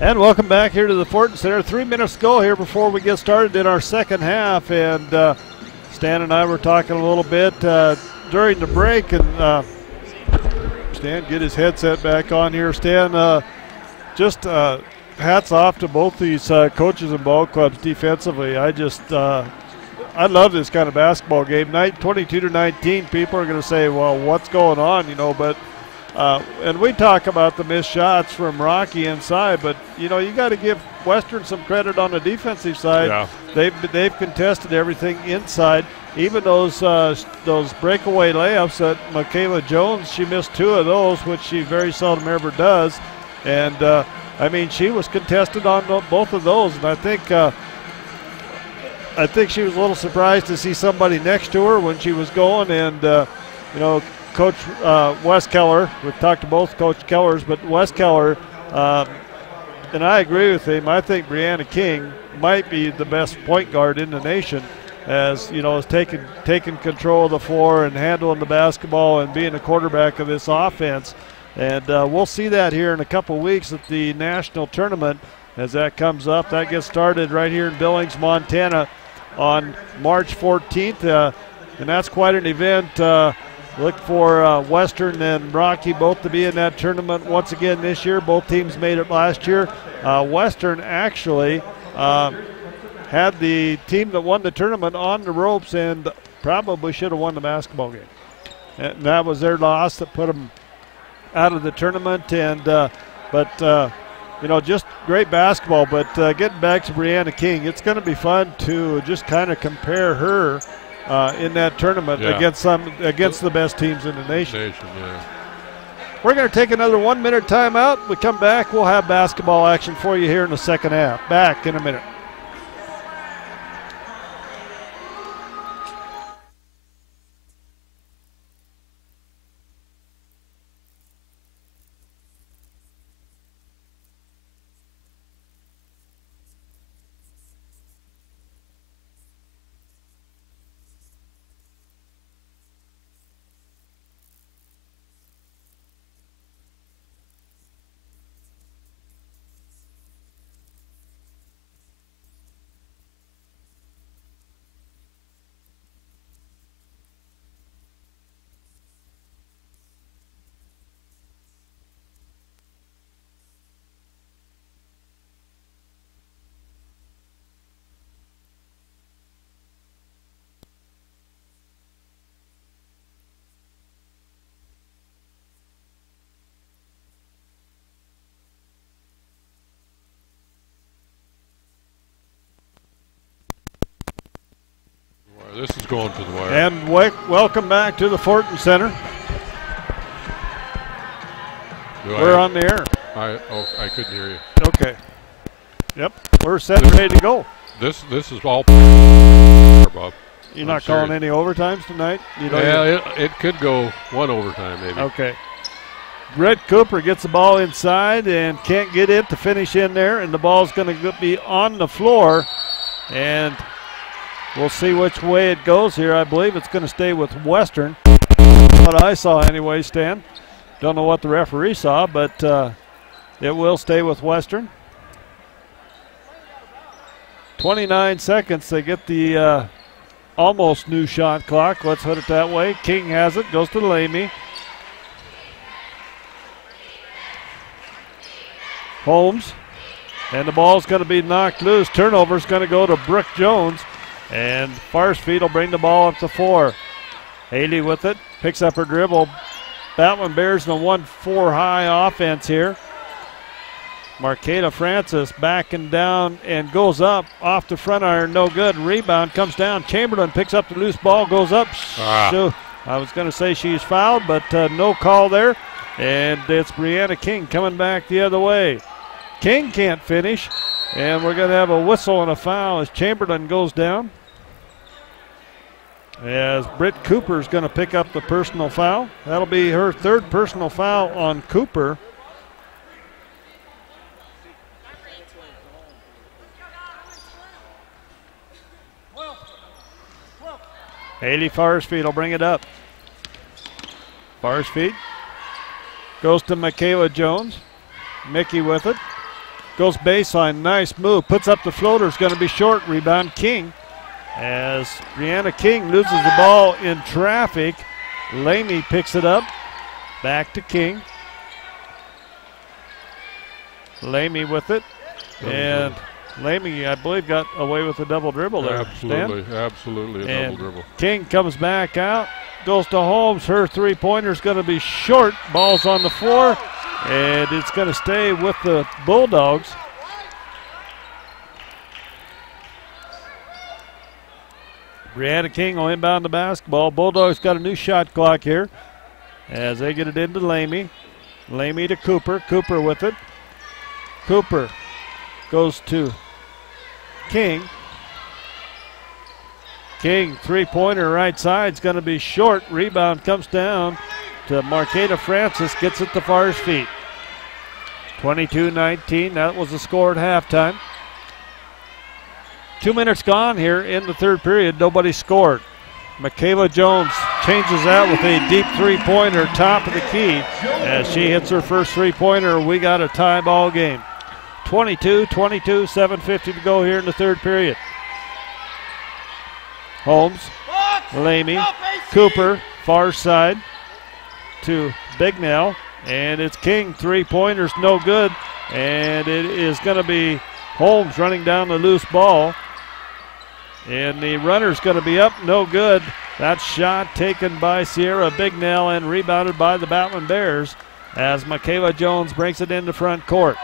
And welcome back here to the Fortin Center. 3 minutes to go here before we get started in our second half. And Stan and I were talking a little bit during the break. And Stan, get his headset back on here. Stan, just hats off to both these coaches and ball clubs defensively. I love this kind of basketball game. 22-19, people are going to say, well, what's going on, but and we talk about the missed shots from Rocky inside, but, you got to give Western some credit on the defensive side. Yeah. They've contested everything inside. Even those breakaway layups that Michaela Jones, she missed 2 of those, which she very seldom ever does. And, she was contested on both of those, and I think she was a little surprised to see somebody next to her when she was going. And, Coach Wes Keller, we've talked to both Coach Kellers, but Wes Keller, and I agree with him, I think Brianna King might be the best point guard in the nation, as, has taken control of the floor and handling the basketball and being the quarterback of this offense. And we'll see that here in a couple weeks at the national tournament as that comes up. That gets started right here in Billings, Montana on March 14th, and that's quite an event. Look for Western and Rocky both to be in that tournament once again this year. Both teams made it last year. Western actually had the team that won the tournament on the ropes and probably should have won the basketball game. And that was their loss that put them out of the tournament. And just great basketball. But getting back to Brianna King, it's going to be fun to just kind of compare her in that tournament against the best teams in the nation. We're going to take another 1-minute timeout. We come back, we'll have basketball action for you here in the second half. Back in a minute. This is going to the wire. And welcome back to the Fortin Center. We're on the air. I couldn't hear you. Okay. Yep, we're set and ready to go. This is all Bob. You're not calling any overtimes tonight? It could go one overtime maybe. Okay. Brett Cooper gets the ball inside and can't get it to finish in there, and the ball's going to be on the floor. And we'll see which way it goes here. I believe it's going to stay with Western. What I saw anyway, Stan. Don't know what the referee saw, but it will stay with Western. 29 seconds. They get the almost new shot clock. Let's put it that way. King has it. Goes to Lamy. Holmes. And the ball's going to be knocked loose. Turnover's going to go to Brooke Jones. And Farsfield will bring the ball up to 4. Haley with it, picks up her dribble. Battlin bears the 1-4 high offense here. Marqueta Francis backing down and goes up off the front iron, no good. Rebound comes down. Chamberlain picks up the loose ball, goes up. So I was going to say she's fouled, but no call there. And it's Brianna King coming back the other way. King can't finish. And we're going to have a whistle and a foul as Chamberlain goes down. As Britt Cooper is going to pick up the personal foul. That'll be her third personal foul on Cooper. Haley Farsfield will bring it up. Farsfield goes to Michaela Jones. Mickey with it. goes baseline, nice move, puts up the floater, is going to be short, rebound King. As Brianna King loses the ball in traffic, Lamy picks it up, back to King. Lamy with it, and Lamy, I believe, got away with a double dribble there. Absolutely a double dribble. King comes back out, goes to Holmes. Her three-pointer's going to be short. Ball's on the floor, and it's going to stay with the Bulldogs. Brianna King will inbound the basketball. Bulldogs got a new shot clock here as they get it into Lamy. Lamy to Cooper. Cooper with it. Cooper goes to King. King, three-pointer right side is going to be short. Rebound comes down to Marqueta Francis, gets it to Farr's feet. 22-19, that was the score at halftime. 2 minutes gone here in the third period, nobody scored. Michaela Jones changes that with a deep three-pointer, top of the key. As she hits her first three-pointer, we got a tie ball game. 22-22, 7:50 to go here in the third period. Holmes, Lamy, Cooper, far side to Bignell, and it's King. Three-pointers, no good, and it is going to be Holmes running down the loose ball. And the runner's going to be up, no good. That shot taken by Sierra Bignell and rebounded by the Battlin Bears as Michaela Jones brings it into front court.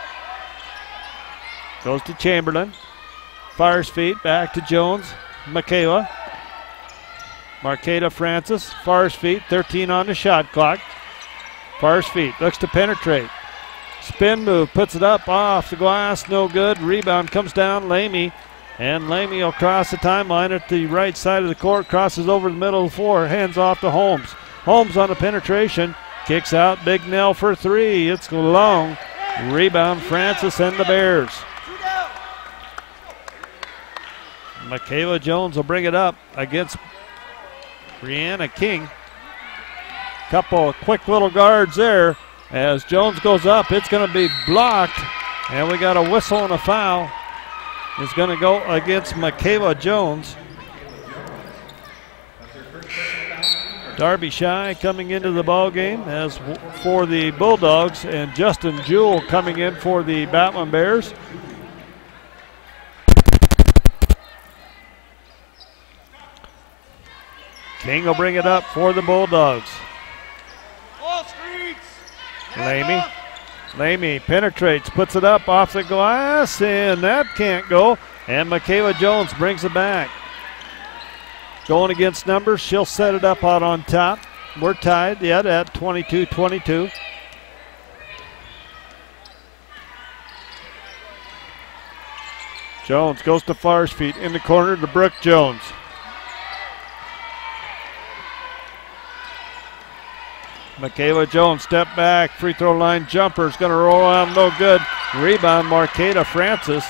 Goes to Chamberlain. Fires feet, back to Jones. Michaela. Marqueta Francis, fires feet, 13 on the shot clock. Fires feet, looks to penetrate. Spin move, puts it up off the glass, no good. Rebound comes down, Lamy. And Lamy will cross the timeline at the right side of the court, crosses over the middle of the floor, hands off to Holmes. Holmes on the penetration, kicks out Bignell for three. It's long. Rebound Francis and the Bears. Michaela Jones will bring it up against Brianna King. Couple of quick little guards there. As Jones goes up, it's going to be blocked. And we got a whistle and a foul. It's going to go against Michaela Jones. Darby Shy coming into the ball game as for the Bulldogs, and Justin Jewell coming in for the Battlin Bears. King will bring it up for the Bulldogs. Lamy penetrates, puts it up off the glass, and that can't go. And Michaela Jones brings it back. Going against numbers, she'll set it up out on top. We're tied yet at 22-22. Jones goes to Farr's feet in the corner to Brooke Jones. Michaela Jones, step back, free throw line jumper is going to roll out, no good. Rebound, Marqueta Francis,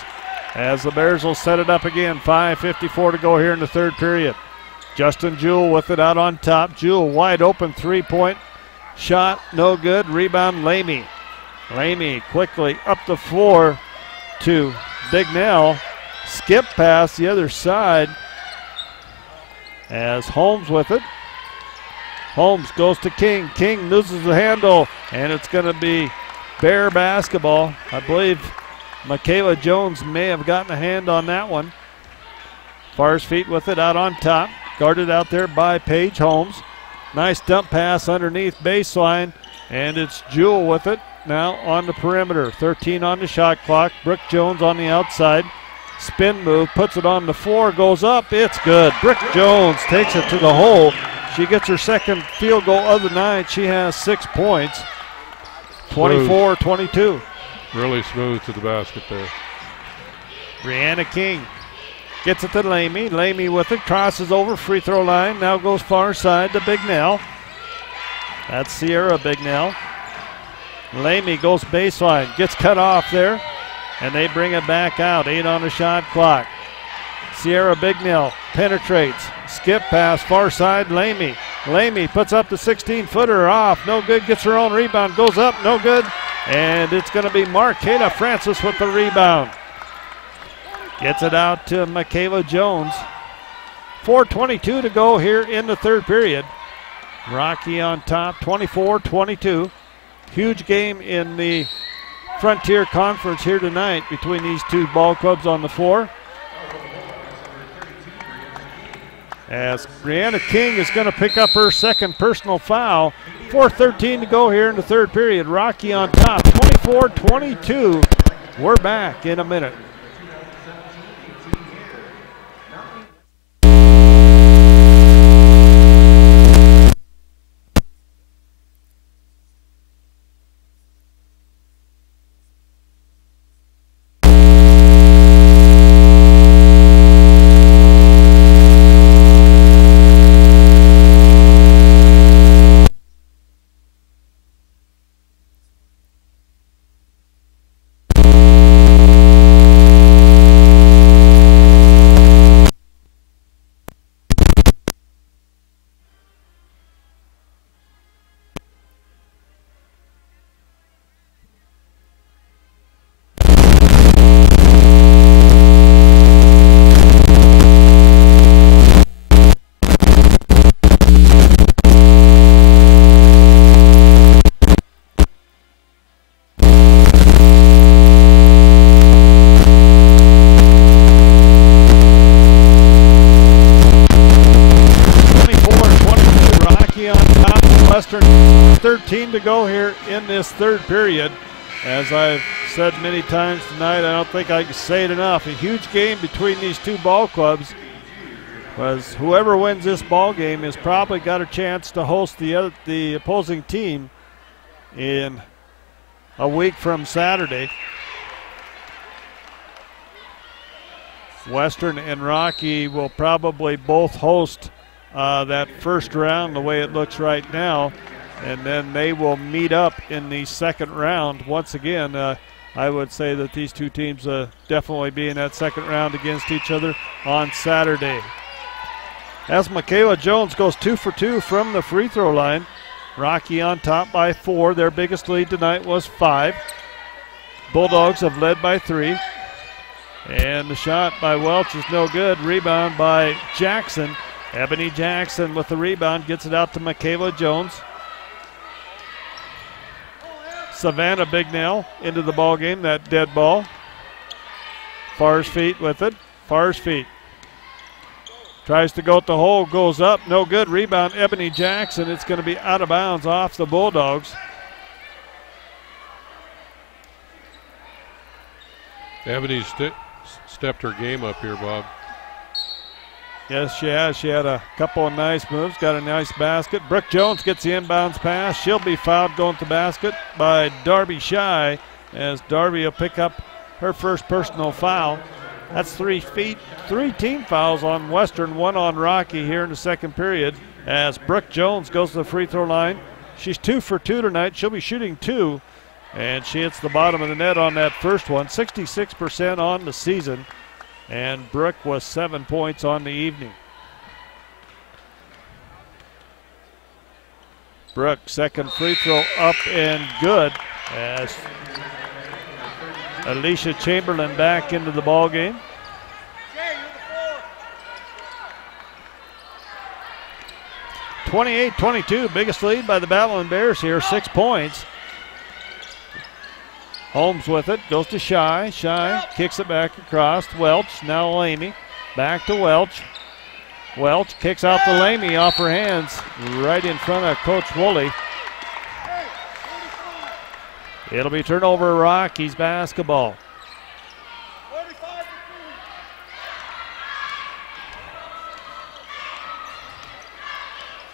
as the Bears will set it up again. 5:54 to go here in the third period. Justin Jewell with it out on top. Jewell wide open three-point shot, no good. Rebound, Lamy. Lamy quickly up the floor to Bignell. Skip pass the other side as Holmes with it. Holmes goes to King. King loses the handle, and it's going to be Bear basketball. I believe Michaela Jones may have gotten a hand on that one. Farr's feet with it out on top. Guarded out there by Paige Holmes. Nice dump pass underneath baseline, and it's Jewell with it now on the perimeter. 13 on the shot clock. Brooke Jones on the outside. Spin move, puts it on the floor, goes up. It's good. Brooke Jones takes it to the hole. She gets her second field goal of the night. She has 6 points. 24-22. Really smooth to the basket there. Brianna King gets it to Lamy. Lamy with it, crosses over, free throw line. Now goes far side to Bignell. That's Sierra Bignell. Lamy goes baseline, gets cut off there, and they bring it back out. 8 on the shot clock. Sierra Bignell penetrates. Skip pass, far side, Lamy. Lamy puts up the 16-footer off. No good, gets her own rebound, goes up, no good. And it's going to be Marqueta Francis with the rebound. Gets it out to Michaela Jones. 4:22 to go here in the third period. Rocky on top, 24-22. Huge game in the Frontier Conference here tonight between these two ball clubs on the floor. As Brianna King is going to pick up her second personal foul. 4:13 to go here in the third period. Rocky on top, 24-22. We're back in a minute. Western, 13 to go here in this third period. As I've said many times tonight, I don't think I can say it enough. A huge game between these two ball clubs, because whoever wins this ball game has probably got a chance to host the opposing team in a week from Saturday. Western and Rocky will probably both host that first round the way it looks right now, and then they will meet up in the second round. Once again, I would say that these two teams definitely be in that second round against each other on Saturday. As Michaela Jones goes 2 for 2 from the free throw line. Rocky on top by 4. Their biggest lead tonight was 5. Bulldogs have led by 3. And the shot by Welch is no good. Rebound by Jackson. Ebony Jackson with the rebound, gets it out to Michaela Jones. Savannah Bignell into the ball game, that dead ball. Farr's feet with it. Farr's feet. Tries to go at the hole, goes up, no good. Rebound, Ebony Jackson. It's going to be out of bounds off the Bulldogs. Ebony stepped her game up here, Bob. Yes, she has. She had a couple of nice moves, got a nice basket. Brooke Jones gets the inbounds pass. She'll be fouled going to the basket by Darby Shy, as Darby will pick up her first personal foul. That's 3 team fouls on Western, 1 on Rocky here in the second period, as Brooke Jones goes to the free throw line. She's 2 for 2 tonight. She'll be shooting 2, and she hits the bottom of the net on that first one. 66% on the season. And Brooke was 7 points on the evening. Brooke, second free throw up and good, as Alicia Chamberlain back into the ball game. – 28-22, biggest lead by the Battlin Bears here, 6 points. Holmes with it, goes to Shy. Shy kicks it back across. Welch, now Lamy. Back to Welch. Welch kicks out to Lamy off her hands, right in front of Coach Woolley. It'll be turnover Rockies basketball.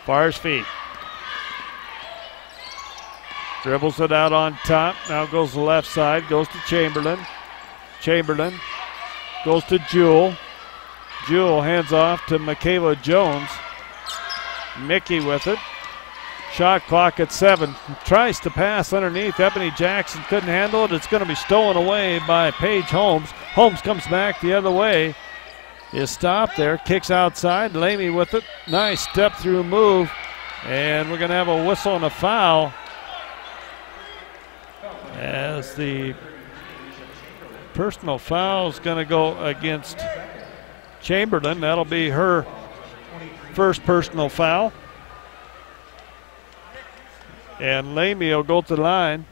Farr's feet. Dribbles it out on top. Now goes to the left side. Goes to Chamberlain. Chamberlain goes to Jewell. Jewell hands off to Michaela Jones. Mickey with it. Shot clock at 7. Tries to pass underneath. Ebony Jackson couldn't handle it. It's going to be stolen away by Paige Holmes. Holmes comes back the other way. Is stopped there. Kicks outside. Lamy with it. Nice step through move. And we're going to have a whistle and a foul, as the personal foul is going to go against Chamberlain. That'll be her first personal foul. And Lamy will go to the line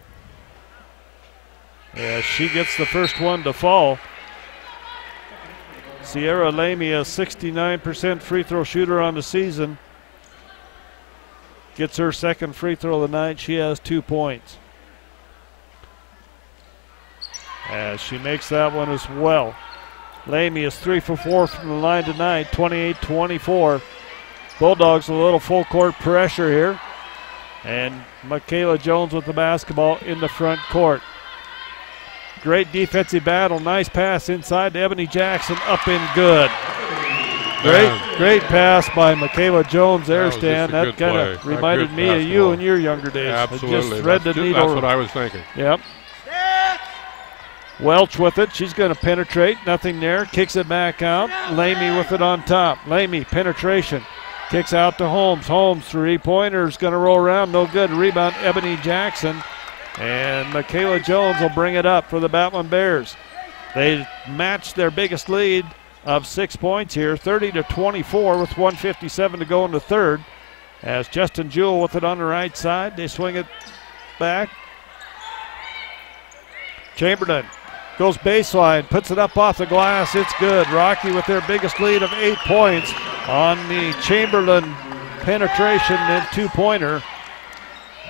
as she gets the first one to fall. Sierra Lamy, a 69% free throw shooter on the season, gets her second free throw of the night. She has 2 points. As she makes that one as well. Lamy is 3 for 4 from the line tonight, 28-24. Bulldogs a little full court pressure here. And Michaela Jones with the basketball in the front court. Great defensive battle. Nice pass inside to Ebony Jackson. Up and good. Great pass by Michaela Jones there, Stan. That kind of reminded me of you in your younger days. Absolutely. Just thread the needle. That's what I was thinking. Yep. Welch with it. She's going to penetrate. Nothing there. Kicks it back out. Lamy with it on top. Lamy, penetration. Kicks out to Holmes. Holmes, three-pointer is going to roll around. No good. Rebound, Ebony Jackson. And Michaela Jones will bring it up for the Battlin Bears. They match their biggest lead of 6 points here, 30-24 with 1:57 to go in the third. As Justin Jewell with it on the right side. They swing it back. Chamberlain goes baseline, puts it up off the glass. It's good. Rocky with their biggest lead of 8 points on the Chamberlain penetration and two-pointer.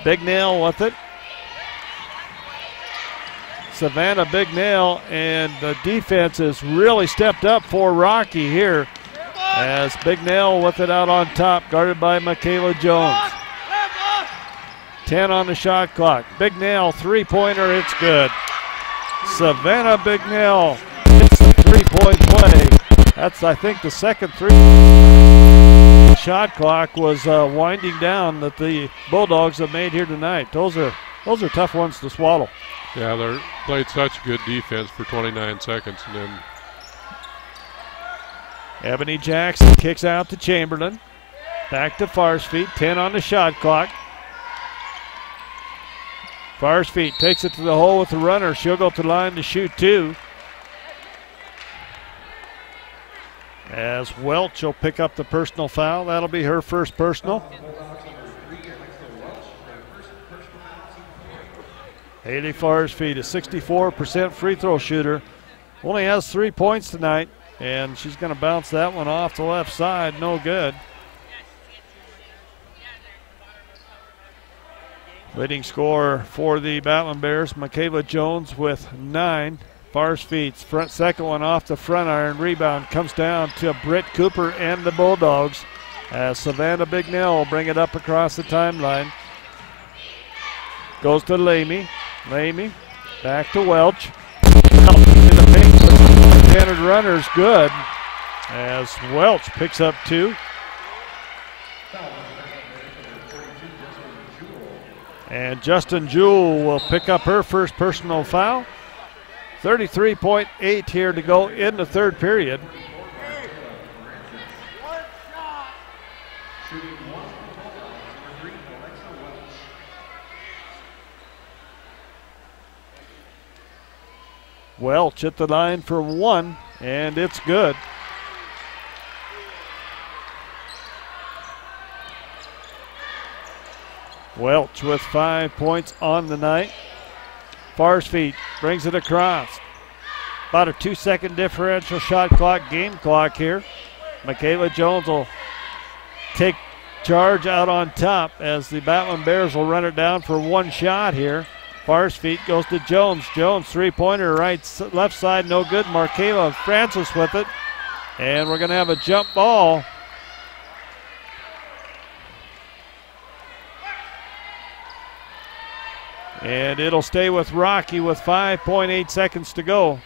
Bignell with it. Savannah Bignell, and the defense has really stepped up for Rocky here as Bignell with it out on top, guarded by Michaela Jones. 10 on the shot clock. Bignell, three-pointer, it's good. Savannah Bignell hits the three-point play. That's, I think, the second three. Shot clock was winding down that the Bulldogs have made here tonight. Those are tough ones to swallow. Yeah, they played such good defense for 29 seconds. And then Ebony Jackson kicks out to Chamberlain. Back to Farsfeet, 10 on the shot clock. Farsfeet takes it to the hole with the runner. She'll go to the line to shoot two. As Welch will pick up the personal foul. That'll be her first personal. Haley Farsfeet, a 64% free throw shooter. Only has 3 points tonight, and she's going to bounce that one off the left side. No good. Leading scorer for the Battlin Bears, Michaela Jones with 9. Farsfeet's front second one off the front iron. Rebound comes down to Britt Cooper and the Bulldogs as Savannah Bignell will bring it up across the timeline. Goes to Lamy. Lamy back to Welch. Welch in the paint. Left-handed runner's good as Welch picks up 2. And Justin Jewell will pick up her first personal foul. 33.8 here to go in the third period. Welch at the line for 1, and it's good. Welch with 5 points on the night. Farsfeet brings it across. About a 2-second differential shot clock, game clock here. Michaela Jones will take charge out on top as the Battlin Bears will run it down for one shot here. Farsfeet goes to Jones. Jones, three-pointer, left side, no good. Markela Francis with it. And we're going to have a jump ball. And it'll stay with Rocky with 5.8 seconds to go.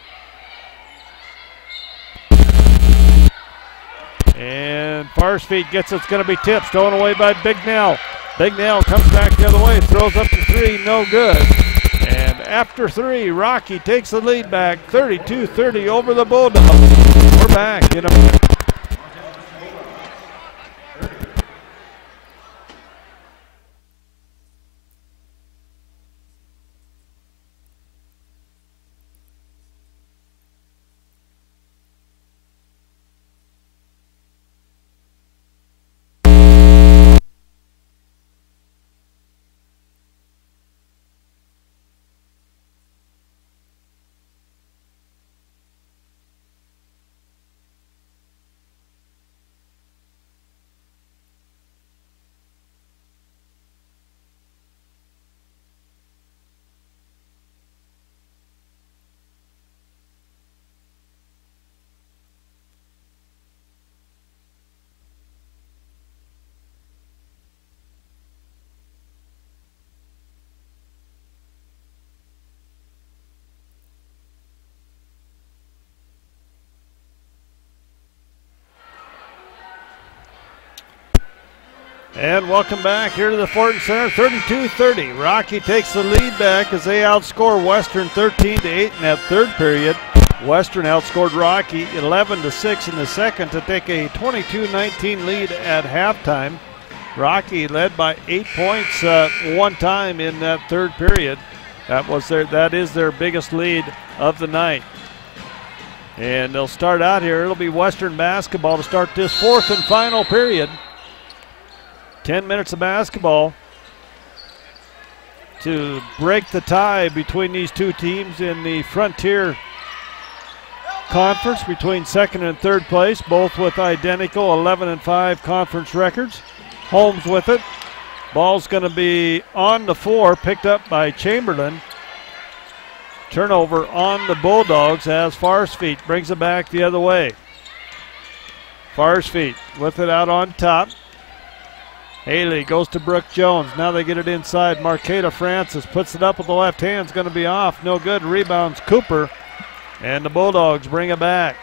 And Farsfeet gets it. It's going to be tipped. Stolen away by Bignell. Bignell comes back the other way. Throws up to 3. No good. And after 3, Rocky takes the lead back. 32-30 over the Bulldogs. We're back in a minute. And welcome back here to the Fortin Center, 32-30. Rocky takes the lead back as they outscore Western 13-8 in that third period. Western outscored Rocky 11-6 in the second to take a 22-19 lead at halftime. Rocky led by 8 points one time in that third period. That is their biggest lead of the night. And they'll start out here. It'll be Western basketball to start this fourth and final period. 10 minutes of basketball to break the tie between these two teams in the Frontier Conference, between second and third place, both with identical 11-5 conference records. Holmes with it. Ball's going to be on the floor, picked up by Chamberlain. Turnover on the Bulldogs as Farsfeet brings it back the other way. Farsfeet with it out on top. Haley goes to Brooke Jones. Now they get it inside. Marqueta Francis puts it up with the left hand. It's going to be off. No good. Rebounds Cooper. And the Bulldogs bring it back.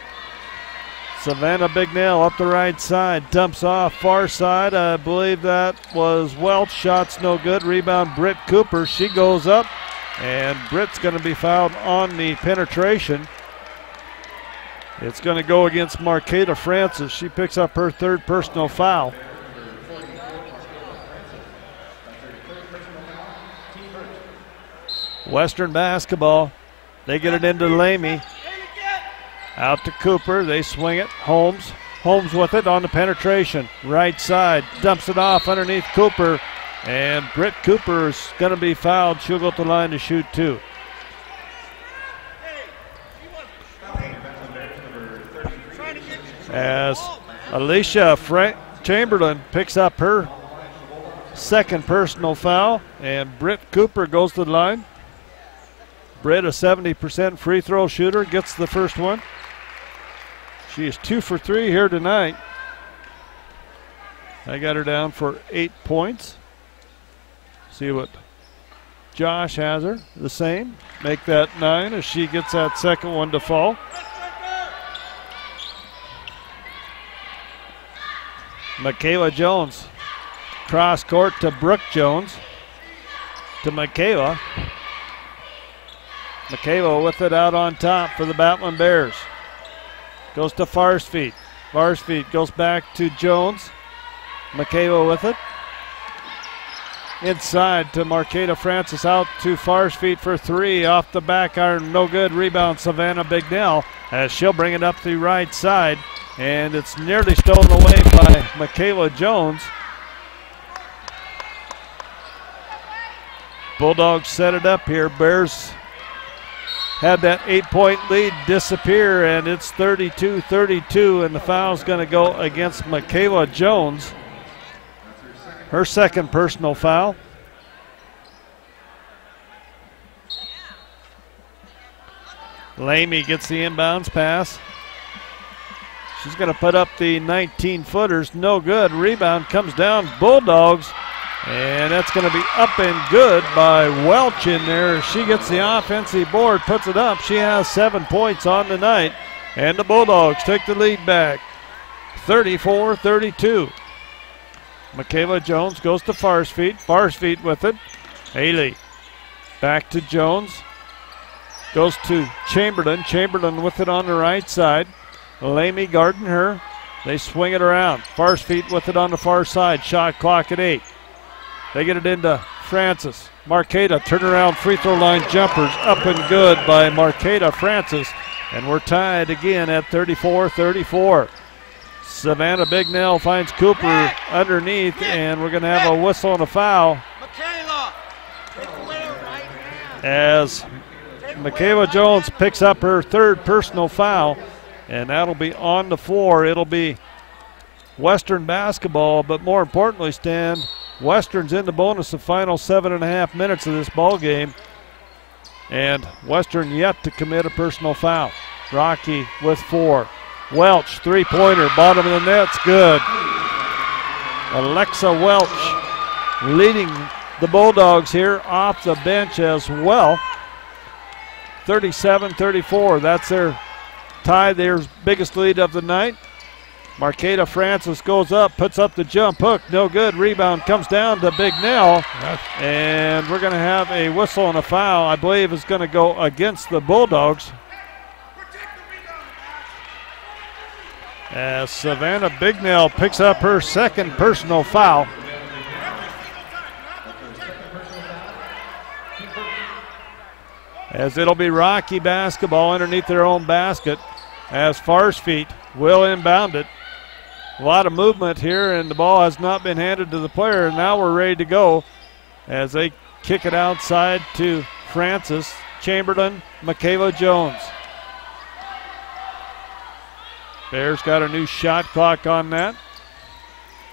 Savannah Bignell up the right side. Dumps off far side. I believe that was Welch. Shot's no good. Rebound Britt Cooper. She goes up. And Britt's going to be fouled on the penetration. It's going to go against Marqueta Francis. She picks up her third personal foul. Western basketball. They get it into Lamy. Out to Cooper. They swing it. Holmes. Holmes with it on the penetration. Right side. Dumps it off underneath Cooper. And Britt Cooper is going to be fouled. She'll go to the line to shoot two. As Alicia Chamberlain picks up her second personal foul. And Britt Cooper goes to the line. Britt, a 70% free throw shooter, gets the first one. She is 2 for 3 here tonight. I got her down for 8 points. See what Josh has her. The same. Make that 9 as she gets that second one to fall. Michaela Jones. Cross court to Brooke Jones. To Michaela. Michaela with it out on top for the Battlin Bears. Goes to Farsfeet. Farsfeet goes back to Jones. Michaela with it. Inside to Marqueta Francis, out to Farsfeet for three. Off the back iron, no good. Rebound Savannah Bignell as she'll bring it up the right side. And it's nearly stolen away by Michaela Jones. Bulldogs set it up here. Bears had that 8-point lead disappear, and it's 32-32, and the foul's going to go against Michaela Jones. Her second personal foul. Lamy gets the inbounds pass. She's going to put up the 19-footers. No good. Rebound comes down. Bulldogs. And that's going to be up and good by Welch in there. She gets the offensive board, puts it up. She has 7 points on the night. And the Bulldogs take the lead back. 34-32. Michaela Jones goes to Farsfeet. Farsfeet with it. Haley back to Jones. Goes to Chamberlain. Chamberlain with it on the right side. Lamy guarding her. They swing it around. Farsfeet with it on the far side. Shot clock at 8. They get it into Francis. Marqueta turnaround free throw line jumpers up and good by Marqueta Francis. And we're tied again at 34-34. Savannah Bignell finds Cooper underneath, and we're going to have a whistle and a foul. As Michaela Jones picks up her third personal foul, and that'll be on the floor. It'll be Western basketball, but more importantly, Stan, Western's in the bonus the final 7.5 minutes of this ball game, and Western yet to commit a personal foul. Rocky with 4. Welch, three-pointer, bottom of the net's good. Alexa Welch leading the Bulldogs here off the bench as well. 37-34, that's their tie, their biggest lead of the night. Marqueta Francis goes up, puts up the jump hook, no good. Rebound comes down to Big Nell, and we're going to have a whistle and a foul. I believe is going to go against the Bulldogs. As Savannah Bignell picks up her second personal foul. As it'll be Rocky basketball underneath their own basket, as Far's feet will inbound it. A lot of movement here, and the ball has not been handed to the player. Now we're ready to go as they kick it outside to Francis, Chamberlain, Michaela Jones. Bears got a new shot clock on that.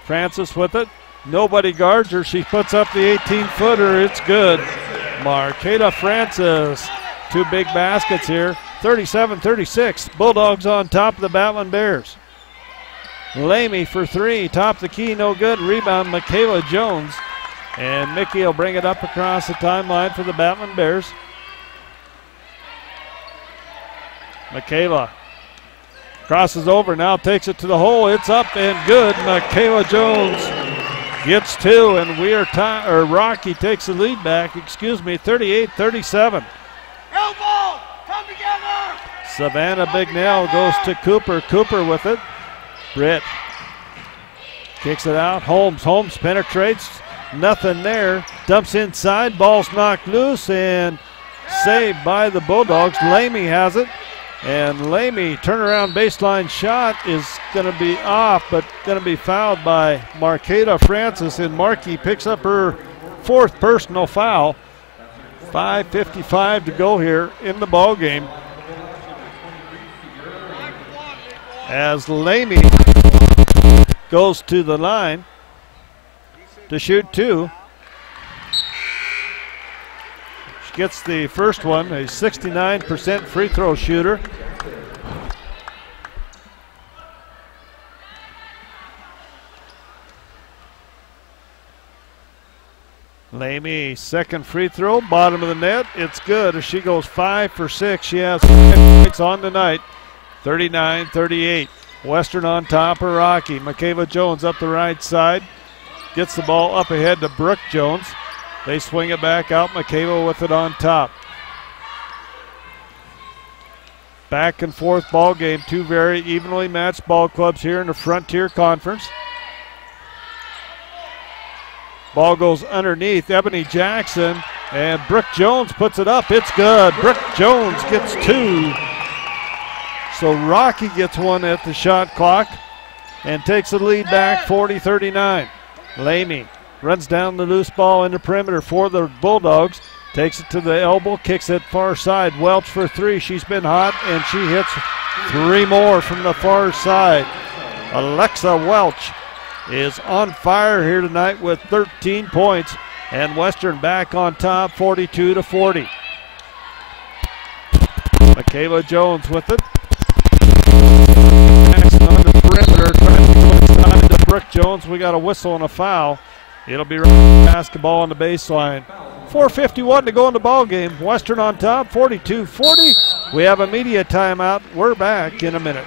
Francis with it. Nobody guards her. She puts up the 18-footer. It's good. Marqueta Francis. Two big baskets here. 37-36. Bulldogs on top of the Battlin Bears. Lamy for three. Top the key. No good. Rebound Michaela Jones. And Mickey will bring it up across the timeline for the Battlin Bears. Michaela crosses over, now takes it to the hole. It's up and good. Michaela Jones gets two, and we are Rocky takes the lead back. 38-37. Elbow, come together. Savannah Bignell goes to Cooper. Cooper with it. Britt kicks it out. Holmes penetrates. Nothing there. Dumps inside. Ball's knocked loose and saved by the Bulldogs. Lamy has it. And Lamy, turnaround baseline shot is going to be off, but going to be fouled by Marqueta Francis. And Markey picks up her fourth personal foul. 5:55 to go here in the ball game. As Lamy goes to the line to shoot two. Gets the first one, a 69% free throw shooter. Lamy, second free throw, bottom of the net. It's good as she goes 5 for 6. She has 5 points on the night. 39-38. Western on top of Rocky. Michaela Jones up the right side. Gets the ball up ahead to Brooke Jones. They swing it back out. Michaela with it on top. Back and forth ball game. Two very evenly matched ball clubs here in the Frontier Conference. Ball goes underneath. Ebony Jackson and Brooke Jones puts it up. It's good. Brooke Jones gets two. So Rocky gets one at the shot clock and takes the lead back 40-39. Lamy runs down the loose ball in the perimeter for the Bulldogs. Takes it to the elbow, kicks it far side. Welch for three. She's been hot, and she hits three more from the far side. Alexa Welch is on fire here tonight with 13 points. And Western back on top, 42-40. Michaela Jones with it. Jackson on the perimeter, trying to go inside to Brooke Jones. We got a whistle and a foul. It'll be basketball on the baseline. 4:51 to go in the ball game. Western on top, 42-40. We have a media timeout. We're back in a minute.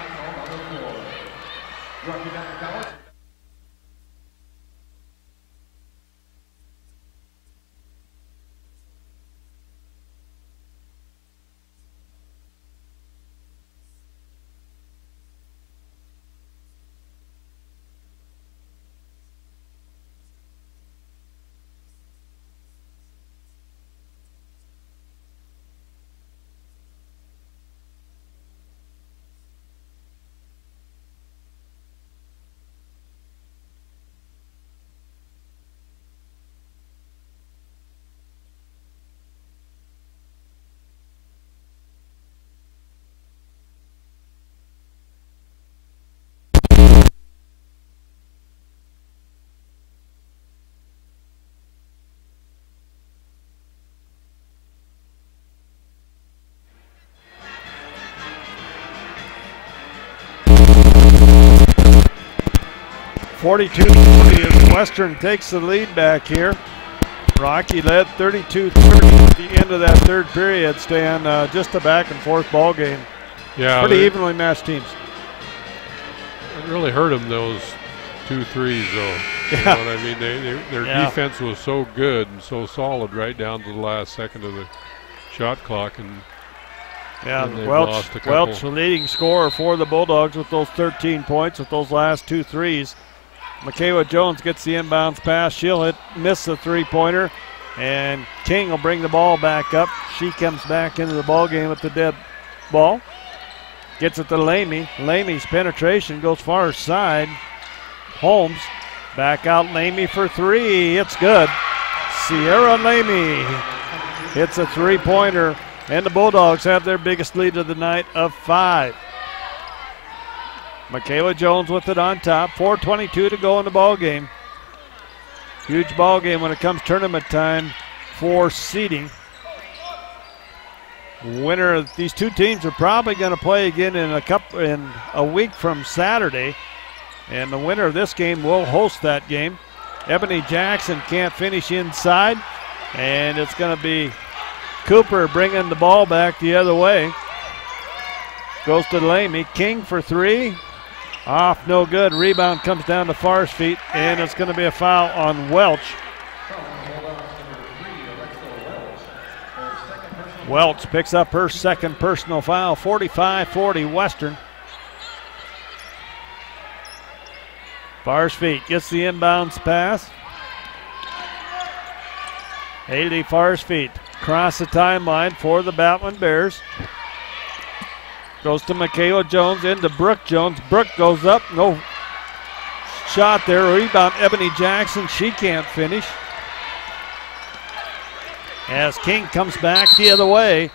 as Western takes the lead back here. Rocky led 32-30 at the end of that third period, Stan. Just a back and forth ball game. Yeah, pretty evenly matched teams. It really hurt them, those 2 threes, though. You know what I mean? Their defense was so good and so solid right down to the last second of the shot clock. And Welch, the leading scorer for the Bulldogs with those 13 points with those last 2 threes. Michaela Jones gets the inbounds pass. She'll miss the three-pointer, and King will bring the ball back up. She comes back into the ball game with the dead ball. Gets it to Lamy. Lamy's penetration goes far side. Holmes back out. Lamy for 3. It's good. Sierra Lamy hits a three-pointer, and the Bulldogs have their biggest lead of the night of 5. Michaela Jones with it on top. 4:22 to go in the ball game. Huge ball game when it comes tournament time for seeding. Winner of these two teams are probably going to play again in a week from Saturday, and the winner of this game will host that game. Ebony Jackson can't finish inside, and it's going to be Cooper bringing the ball back the other way. Goes to Lamy. King for 3. Off, no good. Rebound comes down to Farr's feet, and it's going to be a foul on Welch. Welch picks up her second personal foul. 45-40 Western. Farr's feet gets the inbounds pass. Haley Farr's feet cross the timeline for the Battlin Bears. Goes to Michaela Jones into Brooke Jones. Brooke goes up. No shot there. Rebound Ebony Jackson. She can't finish. As King comes back the other way.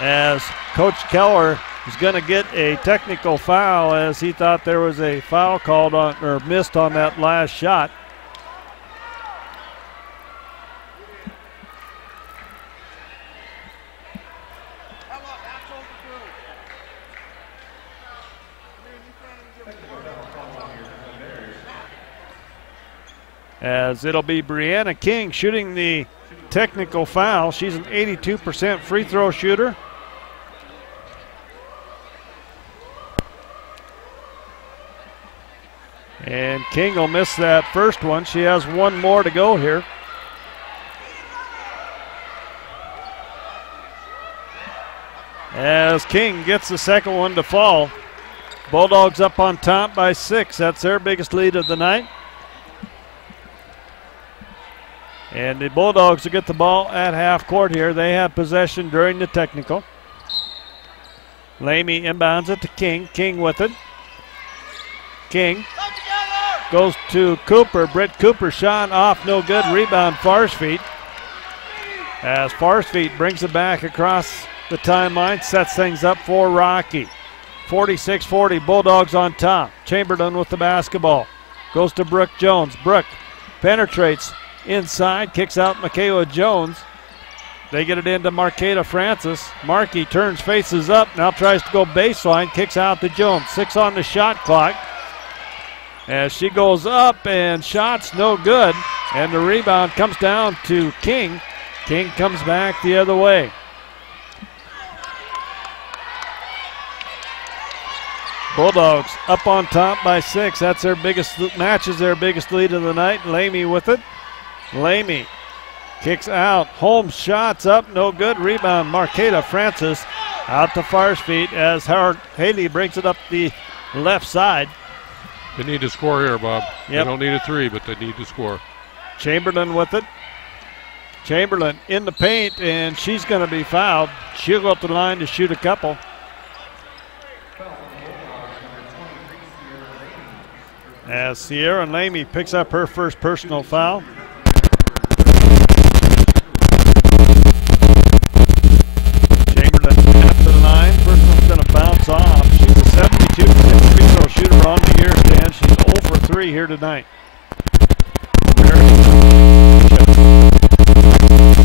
As Coach Keller is going to get a technical foul as he thought there was a foul called on or missed on that last shot. As it'll be Brianna King shooting the technical foul. She's an 82% free throw shooter. And King will miss that first one. She has one more to go here. As King gets the second one to fall. Bulldogs up on top by 6. That's their biggest lead of the night. And the Bulldogs will get the ball at half court here. They have possession during the technical. Lamy inbounds it to King. King with it. King goes to Cooper. Britt Cooper shot off, no good. Rebound Farr's feet. As Farr's feet brings it back across the timeline, sets things up for Rocky. 46-40, Bulldogs on top. Chamberlain with the basketball. Goes to Brooke Jones. Brooke penetrates inside, kicks out Michaela Jones. They get it into Marqueta Francis. Markey turns, faces up, now tries to go baseline, kicks out to Jones. 6 on the shot clock. As she goes up and shots no good, and the rebound comes down to King. King comes back the other way. Bulldogs up on top by 6. That's their biggest, matches their biggest lead of the night. Lamy with it. Lamy kicks out. Holmes shots up, no good. Rebound, Marqueta Francis out to Farr's feet as Haley brings it up the left side. They need to score here, Bob. Yep. They don't need a 3, but they need to score. Chamberlain with it. Chamberlain in the paint, and she's going to be fouled. She'll go up the line to shoot a couple. As Sierra Lamy picks up her first personal foul. Chamberlain at the line. First one's going to bounce off. She's a 72% free throw shooter on the year, Stan. She's 0 for 3 here tonight.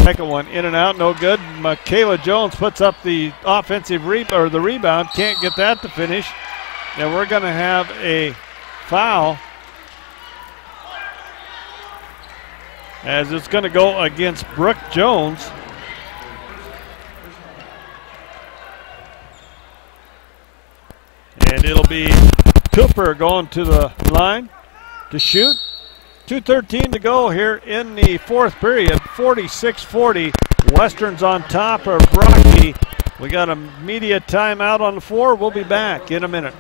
Second one in and out, no good. Michaela Jones puts up the offensive rebound. Can't get that to finish. And we're going to have a foul as it's going to go against Brooke Jones. And it'll be Cooper going to the line to shoot. 2:13 to go here in the fourth period. 46-40. Western's on top of Rocky. We got a media timeout on the floor. We'll be back in a minute.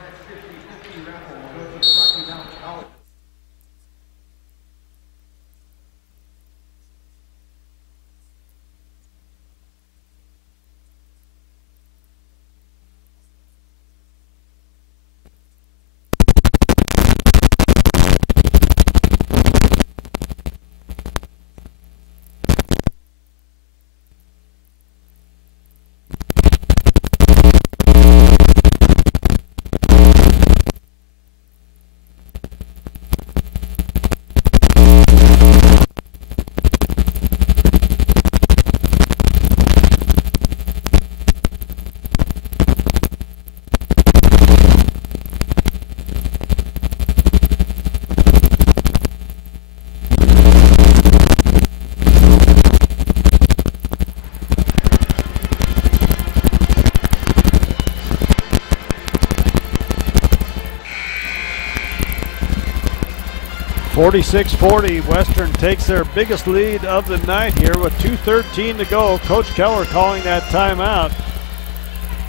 (46-40). Western takes their biggest lead of the night here with 2:13 to go. Coach Keller calling that timeout.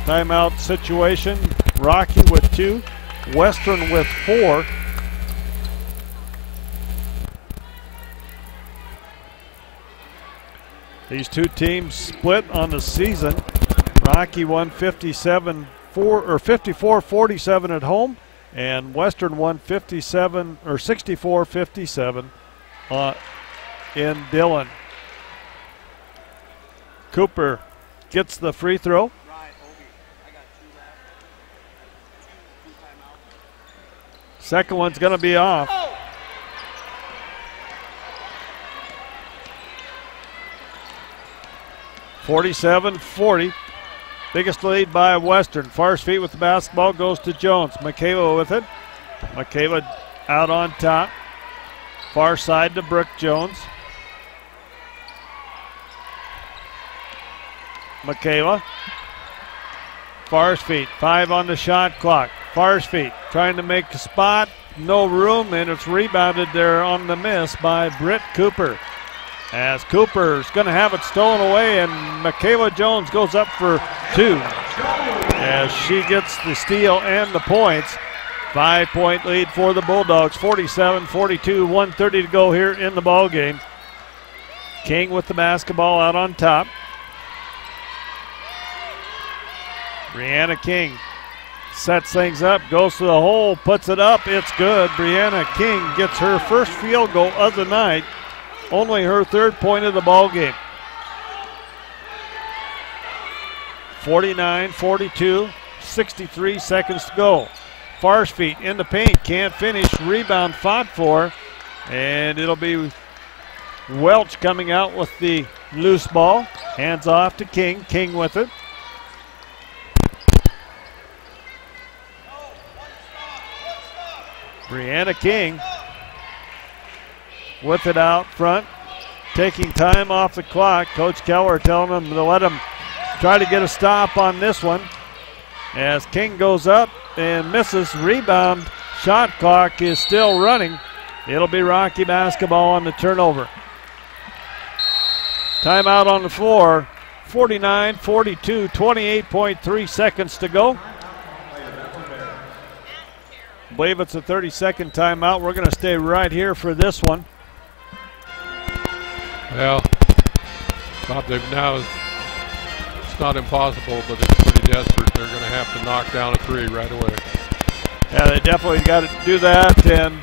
Timeout situation. Rocky with 2, Western with 4. These two teams split on the season. Rocky won 54-47 at home, and Western won 64-57 in Dillon. Cooper gets the free throw. Second one's going to be off. (47-40). Biggest lead by Western. Far's feet with the basketball goes to Jones. Michaela with it. Michaela out on top. Far side to Brooke Jones. Michaela. Far's feet. 5 on the shot clock. Far's feet trying to make a spot. No room, and it's rebounded there on the miss by Britt Cooper. As Cooper's going to have it stolen away, and Michaela Jones goes up for 2 as she gets the steal and the points. 5-point lead for the Bulldogs, 47-42, 1:30 to go here in the ball game. King with the basketball out on top. Brianna King sets things up, goes to the hole, puts it up, it's good. Brianna King gets her first field goal of the night. Only her 3rd point of the ball game. 49-42, 63 seconds to go. Far's feet in the paint, can't finish. Rebound fought for, and it'll be Welch coming out with the loose ball. Hands off to King. King with it. Brianna King with it out front, taking time off the clock. Coach Keller telling them to let him try to get a stop on this one. As King goes up and misses, rebound, shot clock is still running. It'll be Rocky basketball on the turnover. Timeout on the floor, 49-42, 28.3 seconds to go. I believe it's a 30-second timeout. We're going to stay right here for this one. Well, Bob, it's not impossible, but it's pretty desperate. They're going to have to knock down a 3 right away. Yeah, they definitely got to do that, and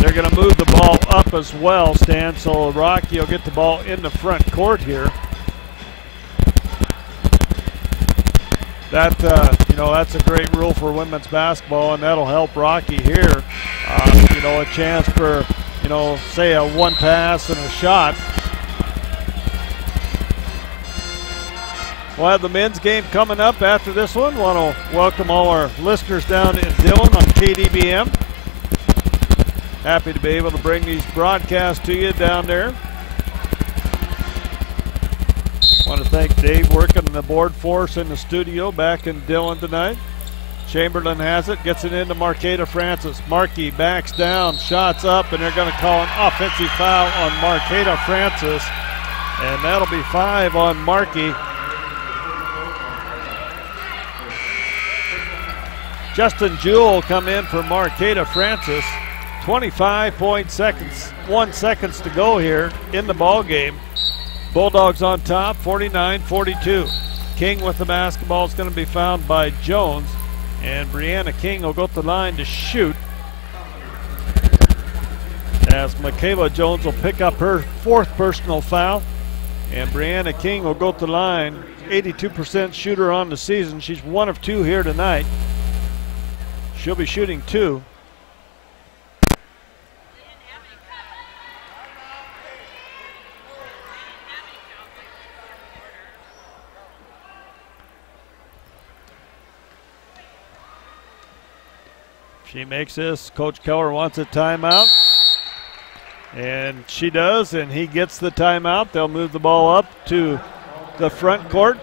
they're going to move the ball up as well, Stan, so Rocky will get the ball in the front court here. That, that's a great rule for women's basketball, and that'll help Rocky here. A chance for, say a one pass and a shot. We'll have the men's game coming up after this one. Want to welcome all our listeners down in Dillon on KDBM. Happy to be able to bring these broadcasts to you down there. Want to thank Dave working the board for us in the studio back in Dillon tonight. Chamberlain has it, gets it into Marqueta Francis. Markey backs down, shots up, and they're going to call an offensive foul on Marqueta Francis. And that'll be 5 on Markey. Justin Jewell will come in for Marqueta Francis. 25.1 seconds to go here in the ball game. Bulldogs on top, 49-42. King with the basketball is going to be fouled by Jones. And Brianna King will go to the line to shoot, as Michaela Jones will pick up her 4th personal foul. And Brianna King will go to the line, 82% shooter on the season. She's 1 of 2 here tonight. She'll be shooting 2. She makes this. Coach Keller wants a timeout. And she does, and he gets the timeout. They'll move the ball up to the front court.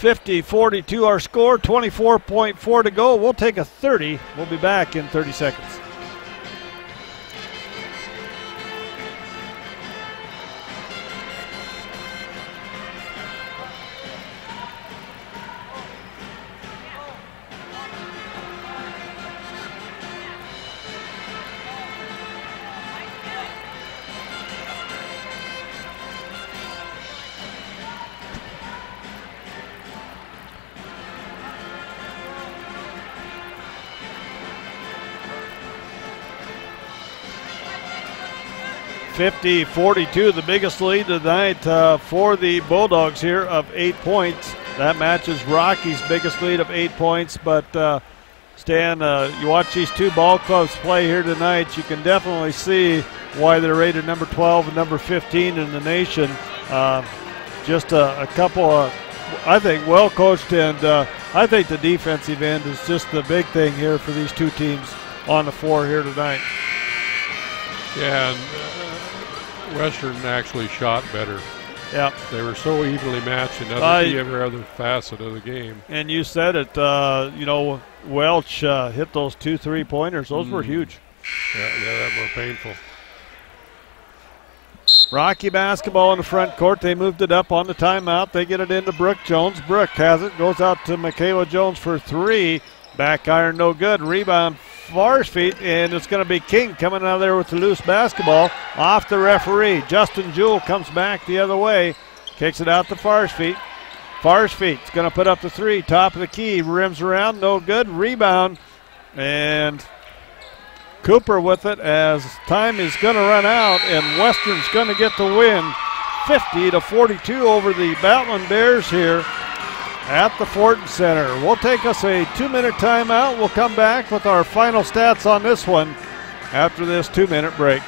50-42 our score, 24.4 to go. We'll take a 30. We'll be back in 30 seconds. (50-42), the biggest lead tonight for the Bulldogs here of 8 points. That matches Rocky's biggest lead of 8 points. But Stan, you watch these 2 ball clubs play here tonight, you can definitely see why they're rated number 12 and number 15 in the nation. Just a couple of, I think, well coached, and I think the defensive end is just the big thing here for these 2 teams on the floor here tonight. Yeah, and Western actually shot better. Yeah, they were so evenly matched in every other facet of the game. And you said it, Welch hit those 2 3-pointers. Those were huge. Yeah, that were painful. Rocky basketball in the front court. They moved it up on the timeout. They get it into Brooke Jones. Brooke has it, goes out to Michaela Jones for 3. Back iron, no good. Rebound, Far's feet, and it's going to be King coming out of there with the loose basketball off the referee. Justin Jewell comes back the other way, kicks it out to Far's feet. Far's feet is going to put up the 3, top of the key, rims around, no good. Rebound, and Cooper with it as time is going to run out, and Western's going to get the win, 50-42 over the Battlin Bears here at the Fortin Center. We'll take us a 2-minute timeout. We'll come back with our final stats on this one after this 2-minute break.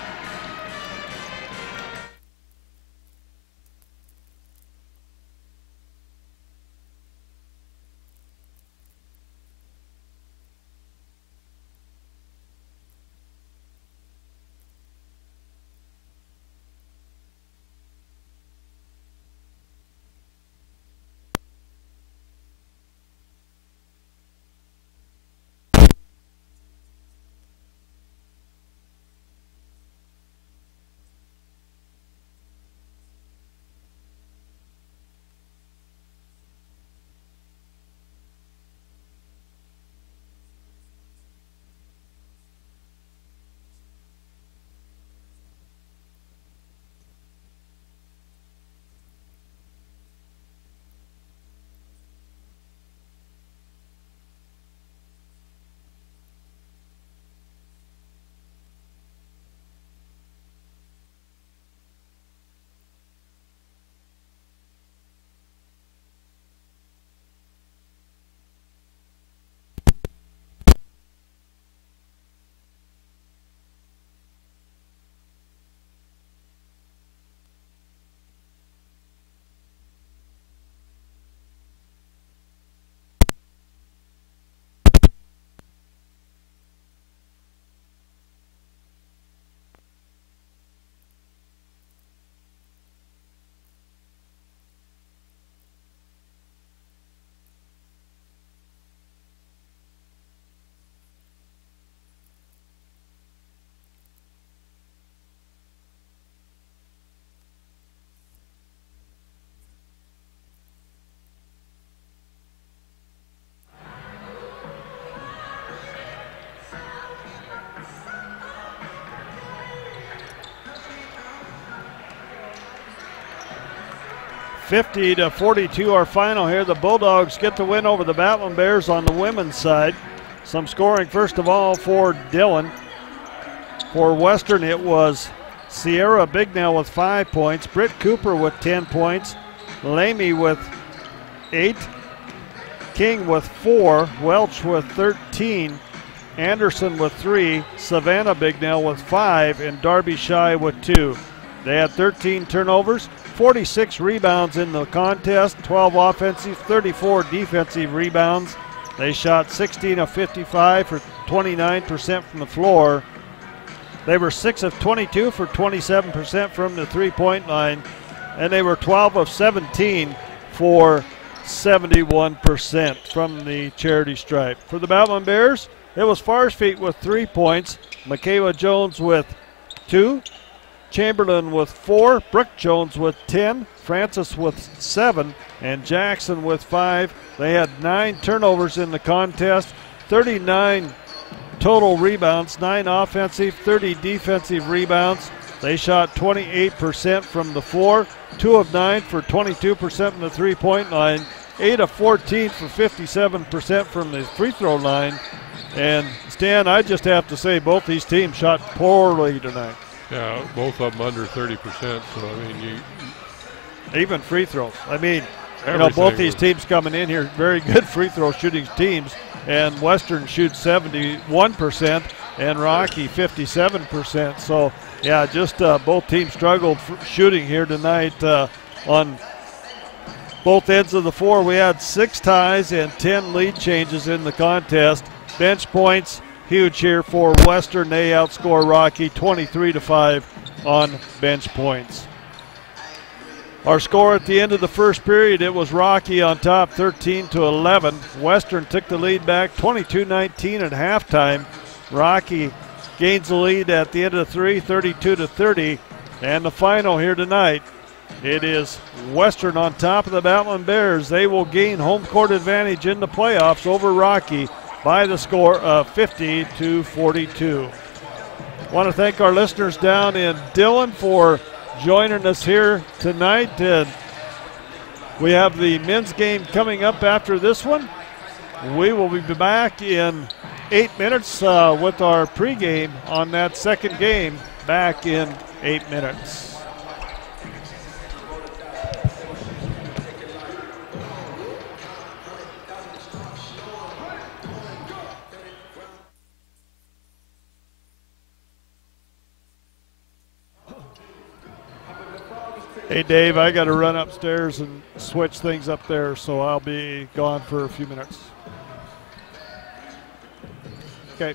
50-42 our final here. The Bulldogs get the win over the Battlin Bears on the women's side. Some scoring first of all for Dillon. For Western it was Sierra Bignell with 5 points, Britt Cooper with 10 points, Lamy with 8, King with 4, Welch with 13, Anderson with 3, Savannah Bignell with 5, and Darby Shy with 2. They had 13 turnovers, 46 rebounds in the contest, 12 offensive, 34 defensive rebounds. They shot 16 of 55 for 29% from the floor. They were 6 of 22 for 27% from the three-point line, and they were 12 of 17 for 71% from the charity stripe. For the Battlin Bears, it was Farsfeet with 3 points, Michaela Jones with 2, Chamberlain with 4, Brooke Jones with 10, Francis with 7, and Jackson with 5. They had 9 turnovers in the contest, 39 total rebounds, 9 offensive, 30 defensive rebounds. They shot 28% from the floor, 2 of 9 for 22% from the three-point line, 8 of 14 for 57% from the free throw line. And Stan, I just have to say both these teams shot poorly tonight. Yeah, both of them under 30%. So I mean, even free throws. I mean, both these teams coming in here, very good free throw shooting teams. And Western shoots 71% and Rocky 57%. So, yeah, just both teams struggled shooting here tonight on both ends of the floor. We had 6 ties and 10 lead changes in the contest. Bench points, huge here for Western. They outscore Rocky 23-5 on bench points. Our score at the end of the first period, it was Rocky on top 13-11. Western took the lead back 22-19 at halftime. Rocky gains the lead at the end of the 3, 32-30. And the final here tonight, it is Western on top of the Battlin Bears. They will gain home court advantage in the playoffs over Rocky by the score of 50-42. I want to thank our listeners down in Dillon for joining us here tonight. And we have the men's game coming up after this one. We will be back in 8 minutes with our pregame on that second game, back in 8 minutes. Hey, Dave, I got to run upstairs and switch things up there, so I'll be gone for a few minutes. Okay.